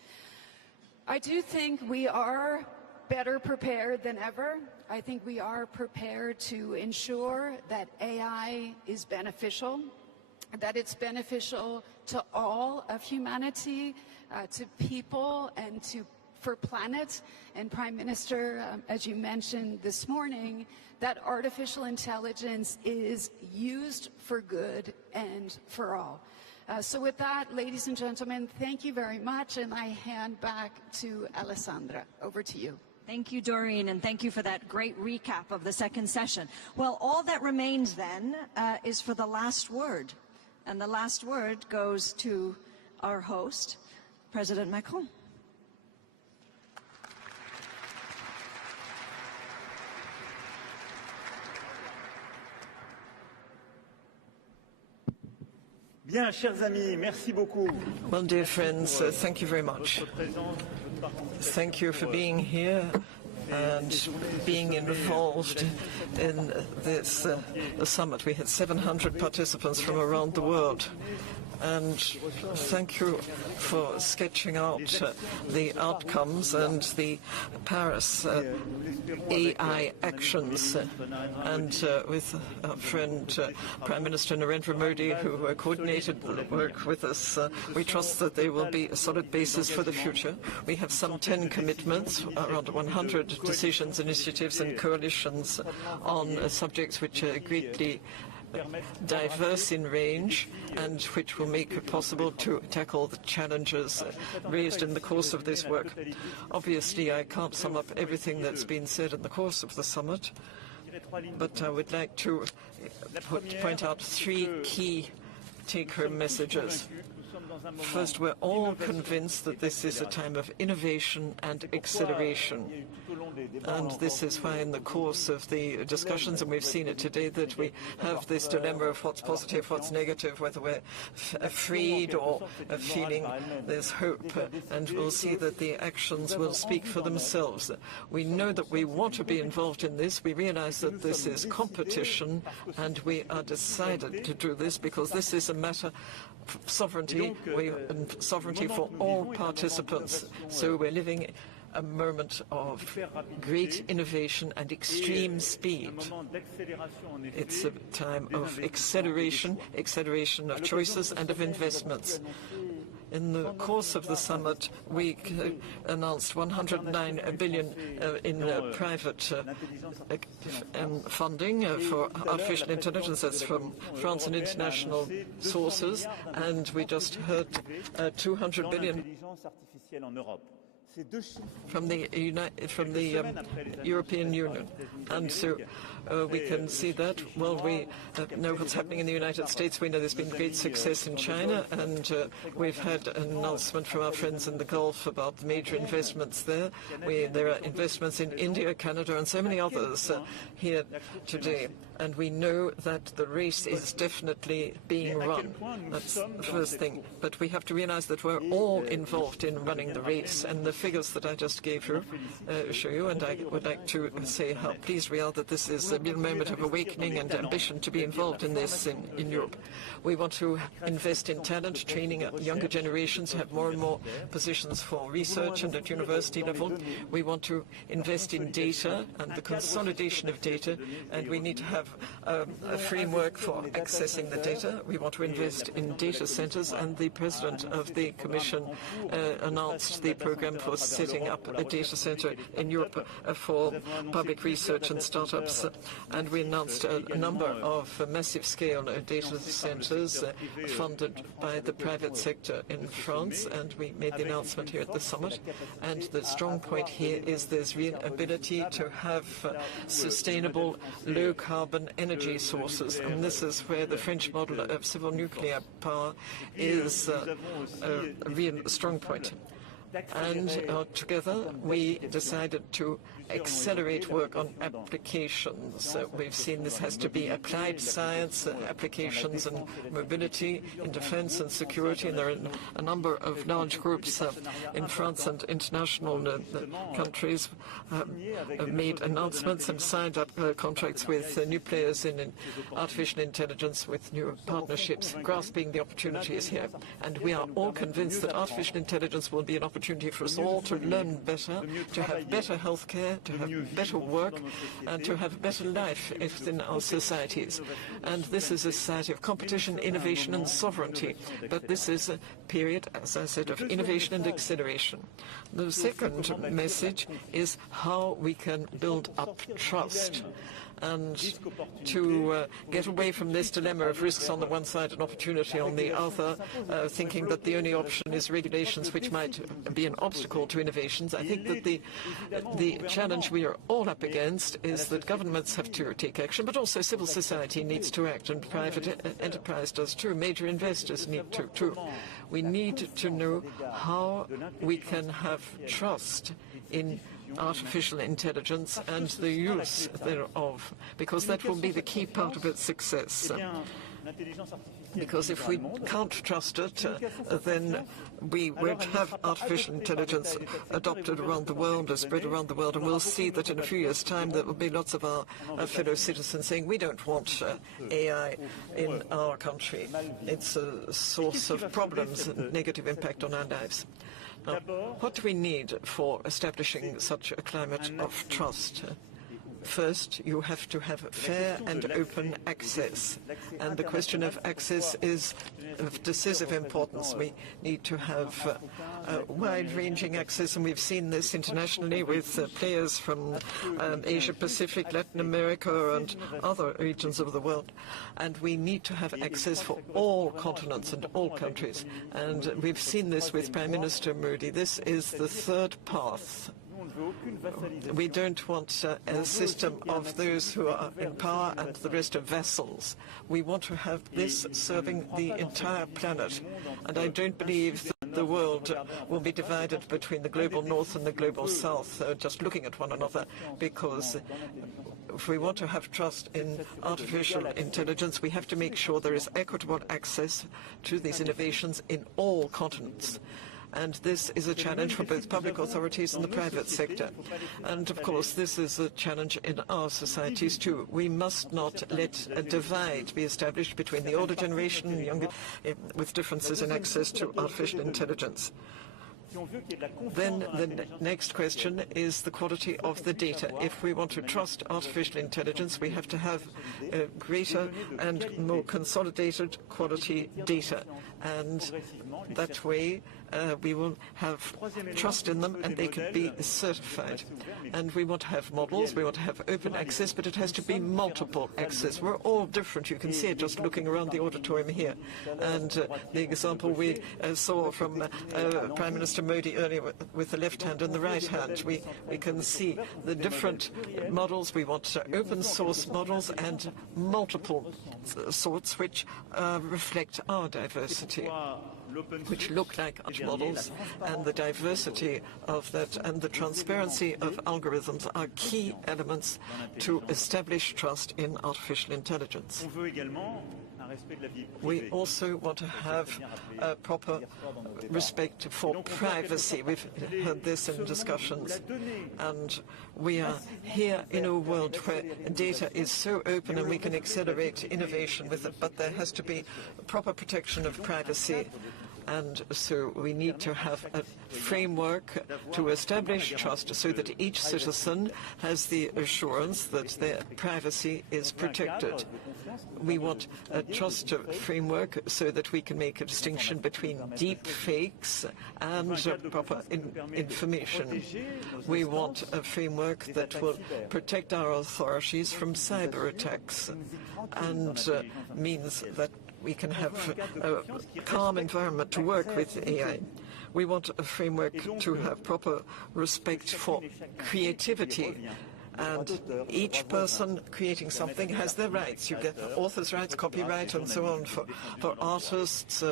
I do think we are better prepared than ever. I think we are prepared to ensure that AI is beneficial, that it's beneficial to all of humanity, to people and for planet. And Prime Minister, as you mentioned this morning, that artificial intelligence is used for good and for all. So with that, ladies and gentlemen, thank you very much, and I hand back to Alessandra. Over to you. Thank you, Doreen, and thank you for that great recap of the second session. Well, all that remains then is for the last word. And the last word goes to our host, President Macron. Bien, chers amis, merci beaucoup. Well, dear friends, thank you very much. Thank you for being here and being involved in this summit. We had 700 participants from around the world. And thank you for sketching out the outcomes and the Paris AI actions. And with our friend Prime Minister Narendra Modi, who coordinated the work with us, we trust that they will be a solid basis for the future. We have some 10 commitments, around 100 decisions, initiatives and coalitions on subjects which are greatly diverse in range and which will make it possible to tackle the challenges raised in the course of this work. Obviously, I can't sum up everything that's been said in the course of the summit, but I would like to point out 3 key take-home messages. First, we're all convinced that this is a time of innovation and acceleration. And this is why in the course of the discussions, and we've seen it today, that we have this dilemma of what's positive, what's negative, whether we're afraid or feeling there's hope. And we'll see that the actions will speak for themselves. We know that we want to be involved in this. We realize that this is competition, and we are decided to do this because this is a matter of sovereignty, and sovereignty for all participants. So we're living a moment of great innovation and extreme speed. It's a time of acceleration of choices and of investments. In the course of the summit, we announced 109 billion in private funding for artificial intelligence. That's from France and international sources, and we just heard 200 billion from the European Union. And so we can see that. Well, we know what's happening in the United States. We know there's been great success in China, and we've had an announcement from our friends in the Gulf about the major investments there. There are investments in India, Canada, and so many others here today. And we know that the race is definitely being run. That's the first thing. But we have to realize that we're all involved in running the race. And the figures that I just gave you show you. And I would like to say how pleased we are that this is a real moment of awakening and ambition to be involved in this in Europe. We want to invest in talent, training younger generations, have more and more positions for research and at university level. We want to invest in data and the consolidation of data, and we need to have a framework for accessing the data. We want to invest in data centers, and the President of the Commission announced the program for setting up a data center in Europe for public research and startups. And we announced a number of massive-scale data centers funded by the private sector in France, and we made the announcement here at the summit. And the strong point here is there's real ability to have sustainable, low-carbon energy sources, and this is where the French model of civil nuclear power is a real strong point. And together we decided to accelerate work on applications. We've seen this has to be applied science, applications and mobility in defense and security, and there are a number of large groups in France and international countries have made announcements and signed up contracts with new players in artificial intelligence, with new partnerships, grasping the opportunities here. And we are all convinced that artificial intelligence will be an opportunity opportunity for us all to learn better, to have better healthcare, to have better work, and to have a better life within our societies. And this is a society of competition, innovation and sovereignty. But this is a period, as I said, of innovation and acceleration. The second message is how we can build up trust and to get away from this dilemma of risks on the one side and opportunity on the other, thinking that the only option is regulations which might be an obstacle to innovations. I think that the challenge we are all up against is that governments have to take action, but also civil society needs to act, and private enterprise does too. Major investors need to too. We need to know how we can have trust in artificial intelligence and the use thereof, because that will be the key part of its success. Because if we can't trust it, then we won't have artificial intelligence adopted around the world or spread around the world, and we'll see that in a few years' time there will be lots of our fellow citizens saying we don't want AI in our country. It's a source of problems and negative impact on our lives. Now, what do we need for establishing such a climate of trust? First, you have to have fair and open access. And the question of access is of decisive importance. We need to have wide-ranging access, and we've seen this internationally with players from Asia-Pacific, Latin America, and other regions of the world. And we need to have access for all continents and all countries. And we've seen this with Prime Minister Modi. This is the third path. We don't want a system of those who are in power and the rest of vassals. We want to have this serving the entire planet. And I don't believe that the world will be divided between the global north and the global south, just looking at one another, because if we want to have trust in artificial intelligence, we have to make sure there is equitable access to these innovations in all continents. And this is a challenge for both public authorities and the private sector. And, of course, this is a challenge in our societies, too. We must not let a divide be established between the older generation and the younger, with differences in access to artificial intelligence. Then the next question is the quality of the data. If we want to trust artificial intelligence, we have to have greater and more consolidated quality data. And that way we will have trust in them and they can be certified. And we want to have models, we want to have open access, but it has to be multiple access. We're all different. You can see it just looking around the auditorium here. And the example we saw from Prime Minister Modi earlier with the left hand and the right hand, we can see the different models. We want open source models and multiple sorts which reflect our diversity, which look like models, and the diversity of that and the transparency of algorithms are key elements to establish trust in artificial intelligence. We also want to have a proper respect for privacy. We've heard this in discussions. And we are here in a world where data is so open and we can accelerate innovation with it, but there has to be proper protection of privacy. And so we need to have a framework to establish trust so that each citizen has the assurance that their privacy is protected. We want a trust framework so that we can make a distinction between deep fakes and proper information. We want a framework that will protect our authorities from cyber attacks and means that we can have a calm environment to work with AI. We want a framework to have proper respect for creativity. And each person creating something has their rights. You get authors' rights, copyright, and so on for artists,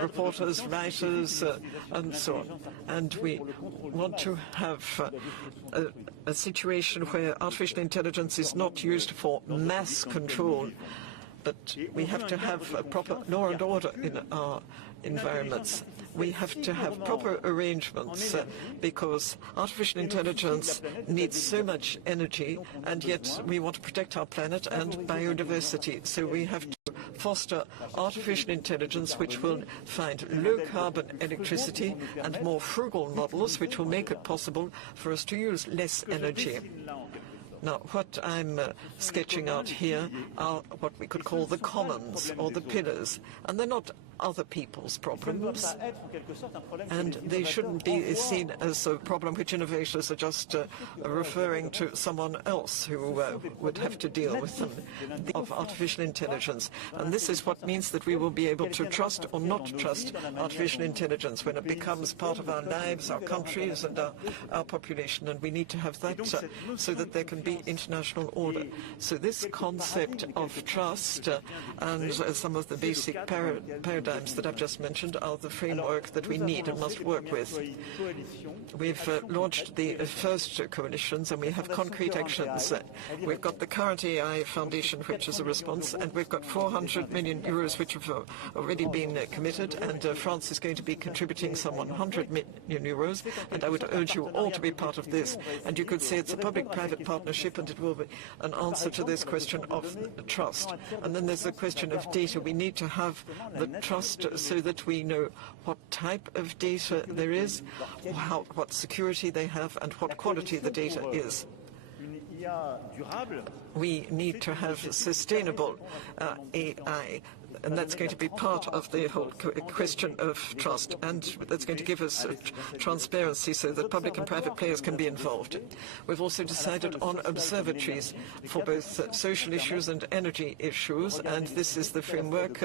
reporters, writers, and so on. And we want to have a situation where artificial intelligence is not used for mass control, but we have to have a proper law and order in our environments. We have to have proper arrangements because artificial intelligence needs so much energy, and yet we want to protect our planet and biodiversity. So we have to foster artificial intelligence which will find low-carbon electricity and more frugal models which will make it possible for us to use less energy. Now, what I'm sketching out here are what we could call the commons or the pillars, and they're not other people's problems, and they shouldn't be seen as a problem which innovators are just referring to someone else who would have to deal with them, of artificial intelligence. And this is what means that we will be able to trust or not trust artificial intelligence when it becomes part of our lives, our countries, and our population, and we need to have that so that there can be international order. So this concept of trust and some of the basic paradigms that I've just mentioned are the framework that we need and must work with. We've launched the first coalitions, and we have concrete actions. We've got the Current AI Foundation, which is a response, and we've got 400 million euros which have already been committed, and France is going to be contributing some 100 million euros, and I would urge you all to be part of this. And you could say it's a public-private partnership, and it will be an answer to this question of trust. And then there's the question of data. We need to have the trust so that we know what type of data there is, what security they have, and what quality the data is. We need to have sustainable AI, and that's going to be part of the whole question of trust, and that's going to give us transparency so that public and private players can be involved. We've also decided on observatories for both social issues and energy issues, and this is the framework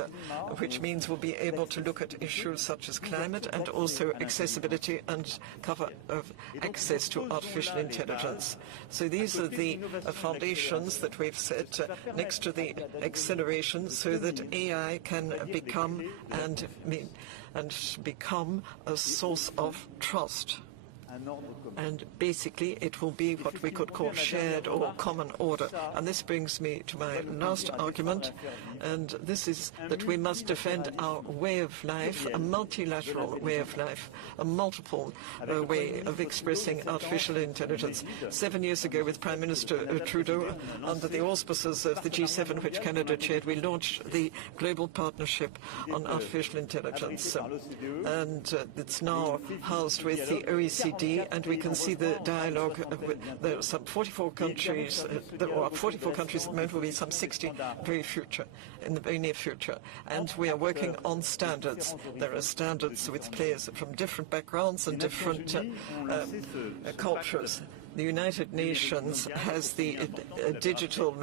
which means we'll be able to look at issues such as climate and also accessibility and cover of access to artificial intelligence. So these are the foundations that we've set next to the acceleration so that AI can become become a source of trust. And basically it will be what we could call shared or common order. And this brings me to my last argument, and this is that we must defend our way of life, a multilateral way of life, a multiple way of expressing artificial intelligence. 7 years ago, with Prime Minister Trudeau, under the auspices of the G7, which Canada chaired, we launched the Global Partnership on Artificial Intelligence. And it's now housed with the OECD, and we can see the dialogue. There are some 44 countries, there are 44 countries at the moment, will be some 60 in the very near future. And we are working on standards. There are standards with players from different backgrounds and different cultures. The United Nations has the digital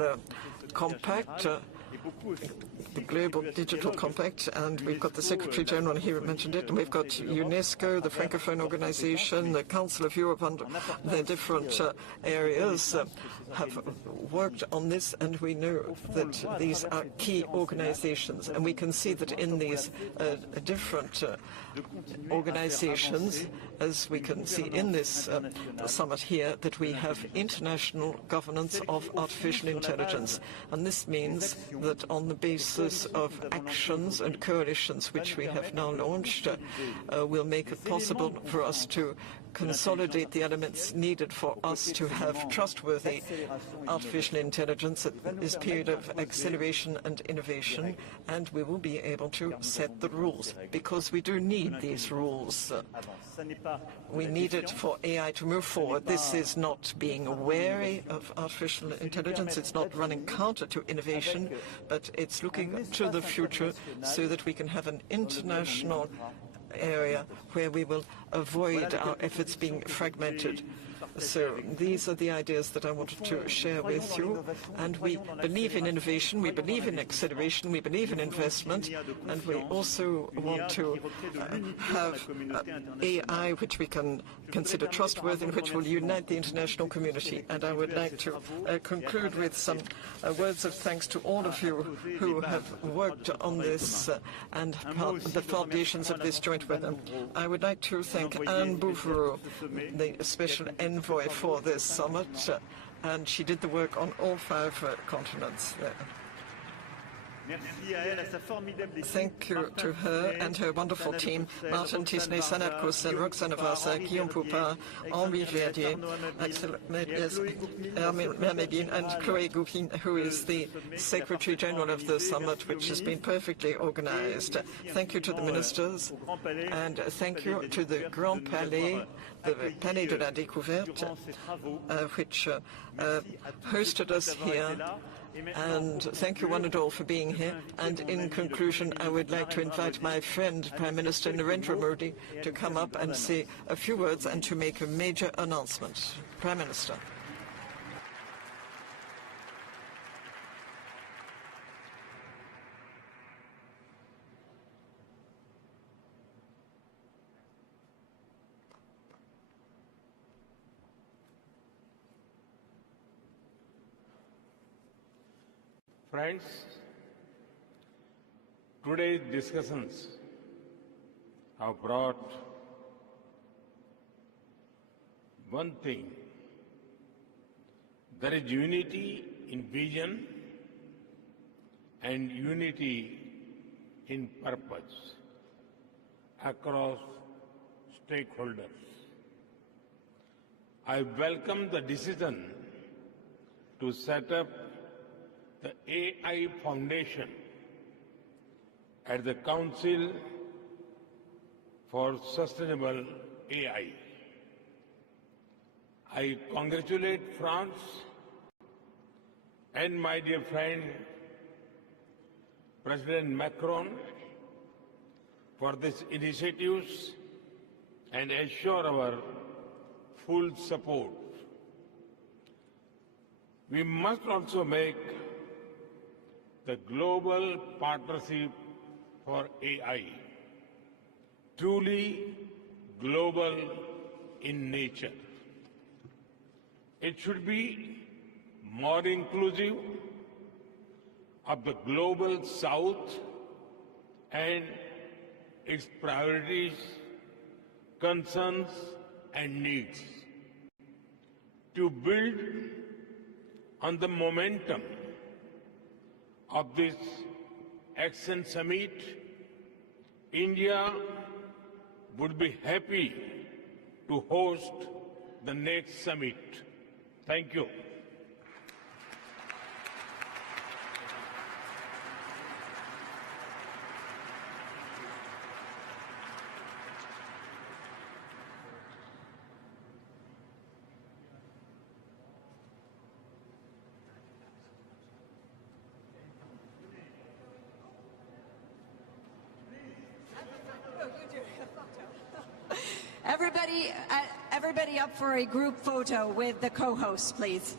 compact, the Global Digital Compact, and we've got the Secretary General here mentioned it, and we've got UNESCO, the Francophone Organization, the Council of Europe, and their different areas have worked on this, and we know that these are key organizations, and we can see that in these different organizations, as we can see in this summit here, that we have international governance of artificial intelligence. And this means that on the basis of actions and coalitions which we have now launched, will make it possible for us to consolidate the elements needed for us to have trustworthy artificial intelligence at this period of acceleration and innovation, and we will be able to set the rules, because we do need these rules. We need it for AI to move forward. This is not being wary of artificial intelligence, it's not running counter to innovation, but it's looking to the future so that we can have an international area where we will avoid our efforts being fragmented. So these are the ideas that I wanted to share with you. And we believe in innovation, we believe in acceleration, we believe in investment, and we also want to have AI which we can consider trustworthy and which will unite the international community. And I would like to conclude with some words of thanks to all of you who have worked on this and the foundations of this joint webinar. I would like to thank Anne Bouvereau, the special envoy for this summit, and she did the work on all 5 continents there. Thank you to her and her wonderful team, Martin Tisney, Sanat Kosen, Roxana Vasa, Guillaume Poupin, Henri Verdier, Mermedine, and Chloé Goupin, who is the Secretary General of the summit, which has been perfectly organized. Thank you to the ministers, and thank you to the Grand Palais, the Palais de la Découverte, which hosted us here. And thank you one and all for being here. And in conclusion, I would like to invite my friend, Prime Minister Narendra Modi, to come up and say a few words and to make a major announcement. Prime Minister. Friends, today's discussions have brought one thing. There is unity in vision and unity in purpose across stakeholders. I welcome the decision to set up the AI Foundation at the Council for Sustainable AI. I congratulate France and my dear friend, President Macron, for these initiatives and assure our full support. We must also make the global partnership for AI truly global in nature. It should be more inclusive of the global South and its priorities, concerns, and needs. To build on the momentum of this Action Summit, India would be happy to host the next summit. Thank you. Everybody up for a group photo with the co-hosts, please.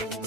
you.